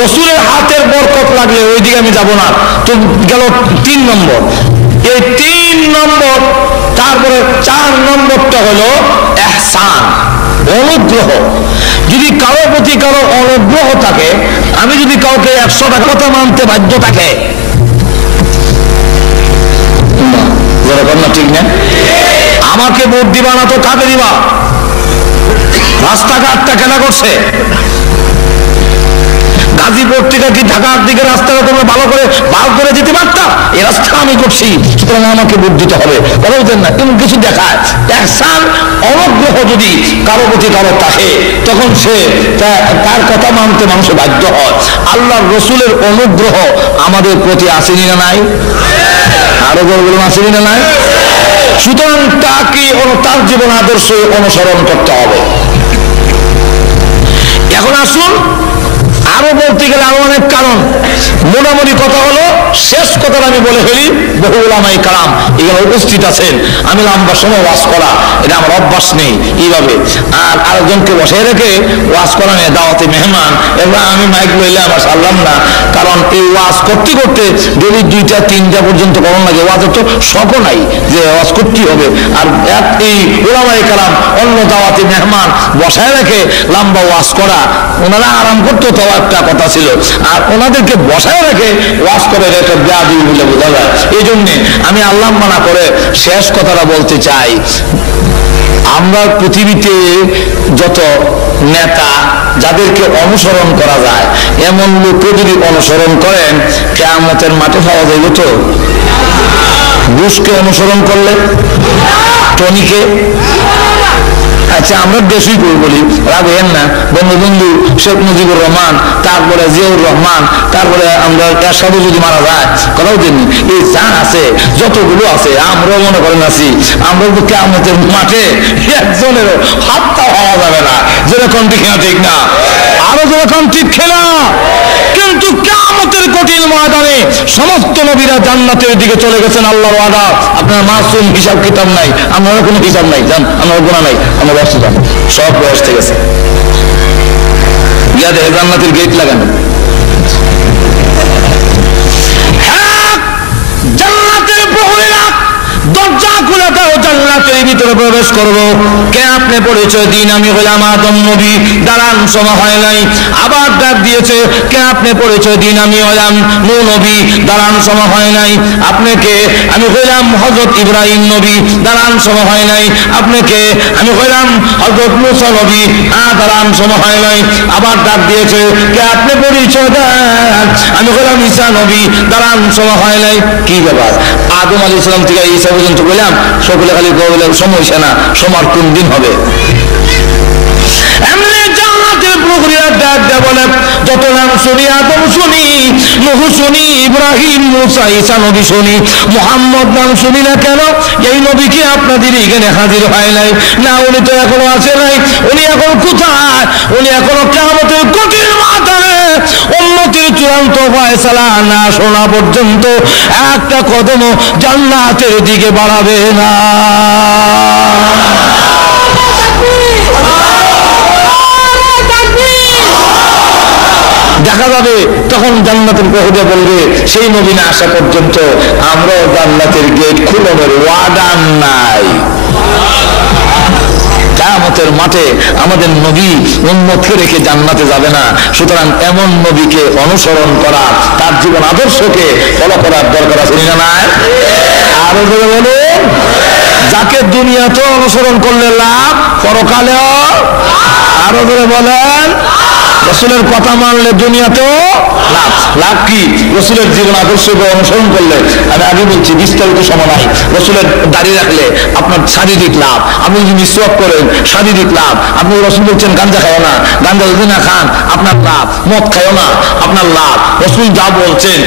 রসুলের হাতের বরকত লাগলে ওইদিকে আমি যাব না। তো গেল 3 নম্বর। এই 3 নম্বর, তারপরে 4 নম্বরটা হলো ইহসান, অনুগ্রহ। যদি কারো প্রতি কারো অনুগ্রহ থাকে, আমি যদি কাউকে 100 টাকা কথা মানতে বাধ্য থাকে, ঠিক না? আমাকে ভোট দিবা না তো কাকে দিবা? রাস্তাঘাটটা কেনা করছে। গাজীপুর থেকে কি ঢাকার দিকে রাস্তাটা তোমরা ভালো করে বার করে যেতে পারতাম? এই রাস্তা আমি করছি, সুতরাং আমাকে ভোট দিতে হবে, কথা বলতেন না? এমন কিছু দেখায়। একসান অনুগ্রহ যদি কারো প্রতি কারো থাকে, তখন সে তার কথা মানতে মানুষের বাধ্য হয়। আল্লাহর রসুলের অনুগ্রহ আমাদের প্রতি আসেনি না নাই? আরো বলুন, আসেনি না নাই? সুতরাং তাকে তার জীবন আদর্শ অনুসরণ করতে হবে। এখন আসুন, আরো বলতে গেলে আরো অনেক কারণ। মোটামুটি কথা হলো, শেষ কথাটা আমি বলে ফেলি। বহু উলামায়ে কেরাম এখানে উপস্থিত আছেন, আমি লম্বা সময় ওয়াজ করা এটা আমার অভ্যাস নেই এইভাবে, আর আরেকজনকে বসে রেখে ওয়াজ করা নেই, দাওয়াতে মেহমান। এবার আমি মাইক লইলে আমার সারলাম না, কারণ এই ওয়াজ করতে করতে যদি 2টা 3টা পর্যন্ত করণ লাগে, ওয়াজের তো শখও নাই যে ওয়াজ করতেই হবে। আর এই উলামায়ে কেরাম অন্য দাওয়াতে মেহমান বসায় রেখে লম্বা ওয়াজ করা, ওনারা আরাম করতো তো একটা কথা ছিল, আর ওনাদেরকে বসায় রেখে ওয়াজ করে এটা বেয়াদবি বলে বোঝা যায়। এই জন্যে আমি আল্লাহ মানা করে শেষ কথাটা বলতে চাই, আমরা পৃথিবীতে যত নেতা যাদেরকে অনুসরণ করা যায়, এমন লোককে যদি অনুসরণ করেন, কিয়ামতের মাঠে পাওয়া যাইবে তো? বুশকে অনুসরণ করলে, টনিকে, আচ্ছা আমরা দেশই করি বলি, রাখেন না, বঙ্গবন্ধু শেখ মুজিবুর রহমান, তারপরে জিয়াউর রহমান, তারপরে আমরা এরশাদও যদি মারা যায়, কথাও জানি, এই যা আছে যতগুলো আছে আমরাও মনে করেন আছি, আমরা তো কিয়ামতের মাঠে একজনেরও হাতটা হওয়া যাবে না। যেরকম ঠিক না, ঠিক না? আরো যেরকম ঠিক খেলা। কিন্তু কিয়ামতের কঠিন ময়দানে সমস্ত নবীরা জান্নাতের দিকে চলে গেছেন, আল্লাহর ওয়াদা। আপনার মাসুম, হিসাব কিতাব নাই, আমরা কোনো হিসাব নাই, জান আমরা গুনাহ নাই, আমরা ব্যস্ত যান, সব বয়স থেকে গেছে। ইয়া দেখে জান্নাতের গেট লাগানো, হ্যাঁ জান্নাতের প্রহরীরা দরজা খুলে দাও, জান্নাতের ভিতরে প্রবেশ করবো। কে আপনি পরিচয় দিন, আমি হলাম আদম নবী। দাঁড়ান, সময় হয় নাই, আবার ডাক দিয়েছে, কে আপনি পরিচয় দিন, আমি হলাম নূহ নবী। দাঁড়ান, সময় হয় নাই। আপনাকে আমি হইলাম হযরত ইব্রাহিম নবী। দাঁড়ান, সময় হয় নাই। আপনাকে আমি হইলাম হযরত মুসা নবী। দাঁড়ান, সময় হয় নাই। আবার ডাক দিয়েছে, কে আপনি পরিচয় দেন, আমি হইলাম ঈসা নবী। দাঁড়ান, সময় হয় নাই। কি ব্যাপার? আদম আলাইহিস সালাম থেকে ঈসা পর্যন্ত বললাম, সকলে খালি বললাম সময় সেনা, সময় কোন দিন হবে? এমনি জান্নাতের প্রহরীরা ডাক দেয়া বলে, যত নাম শুনি, আদম শুনি, নূহ শুনি, ইব্রাহিম, মুসা, ঈসা নবী শুনি, মুহাম্মদ নাম শুনি না কেন? এই নবী কি আপনাদের এখানে হাজির হয় নাই? না, উনি তো এখনো আসে নাই। উনি এখন কোথায়? উনি এখনো কিয়ামতের কঠিন ময়দানে উম্মতের চূড়ান্ত ফয়সালা না শোনা পর্যন্ত একটা কদমও জান্নাতের দিকে বাড়াবে না। দেখা যাবে তখন জান্নাতের প্রহরীরা বলবে, সেই নবী না আসা পর্যন্ত আমরাও জান্নাতের গেট খুলনের ওয়ার্ডার নাই। কিয়ামতের মাঠে আমাদের নবী উম্মতকে রেখে জান্নাতে যাবে না। সুতরাং এমন নবীকে অনুসরণ করা, তার জীবন আদর্শকে ফলো করার দরকার আছে না নাই? আরো বলে বলুন, যাকে দুনিয়াতে অনুসরণ করলে লাভ, পরকালেও। আরো বলে বলেন, রাসূলের কথা মানলে দুনিয়াতেও লাভ। লাভ কি? রাসূলের জীবন আদর্শকে অনুসরণ করলে, আমি আগে বলছি বিস্তারিত সময় নাই, রাসূলের দাড়ি রাখলে আপনার শারীরিক লাভ, আপনি যদি মিসওয়াক করেন শারীরিক লাভ, আপনি রাসূল বলছেন গাঁজা খাও না, গাঁজা যদি না খান আপনার লাভ, মদ খাও না আপনার লাভ, রাসূল যা বলছেন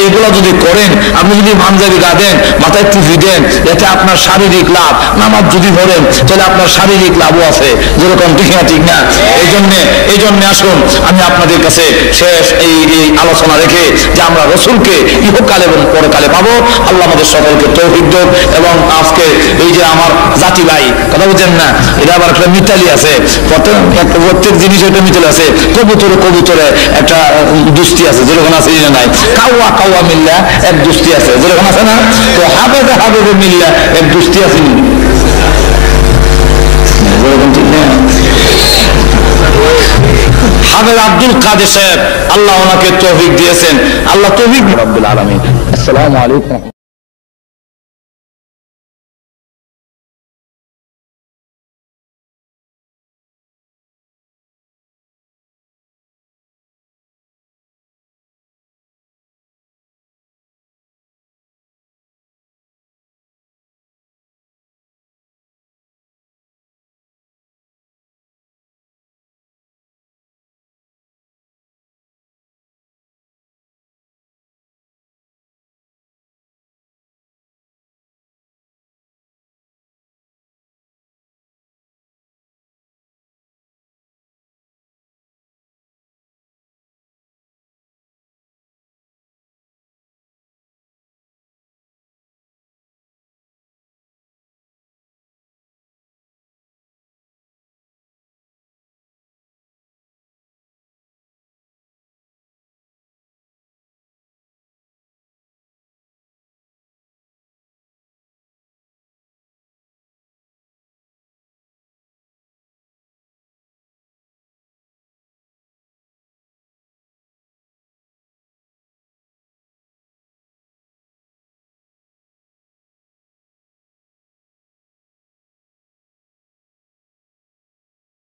এইগুলা যদি করেন, আপনি যদি পাঞ্জাবি গা দেন, মাথায় টুপি দেন, এতে আপনার শারীরিক লাভ। নামাজ যদি পড়েন তাহলে আপনার শারীরিক লাভও আছে, যেরকম ঠিক না, ঠিক না? এই জন্য আসুন আমি আপনাদের কাছে শেষ এই আলোচনা রেখে যে আমরা রাসূলকে ইহকালে এবং পরকালে পাবো, আল্লাহ আমাদের সকলকে তৌফিক দেন। এবং আজকে এই যে আমার জাতি ভাই, কথা বুঝছেন না, এটা আবার একটা মিতালি আছে, প্রত্যেক জিনিস একটা মিতালি আছে। কবুতরে একটা দুস্তি আছে, যেরকম আছে নাই, কাউয়া কাউয়া মিল্লা এক দুস্তি আছে, যেরকম আছে না? তো হাবেদে মিল্লা এক দুস্তি আছে, যেরকম ঠিক না? হাফেজ আব্দুল কাদের সাহেব, আল্লাহ ওনাকে তৌফিক দিয়েছেন। আল্লাহ তৌফিক রব্বুল আলামিন। আসসালামু আলাইকুম।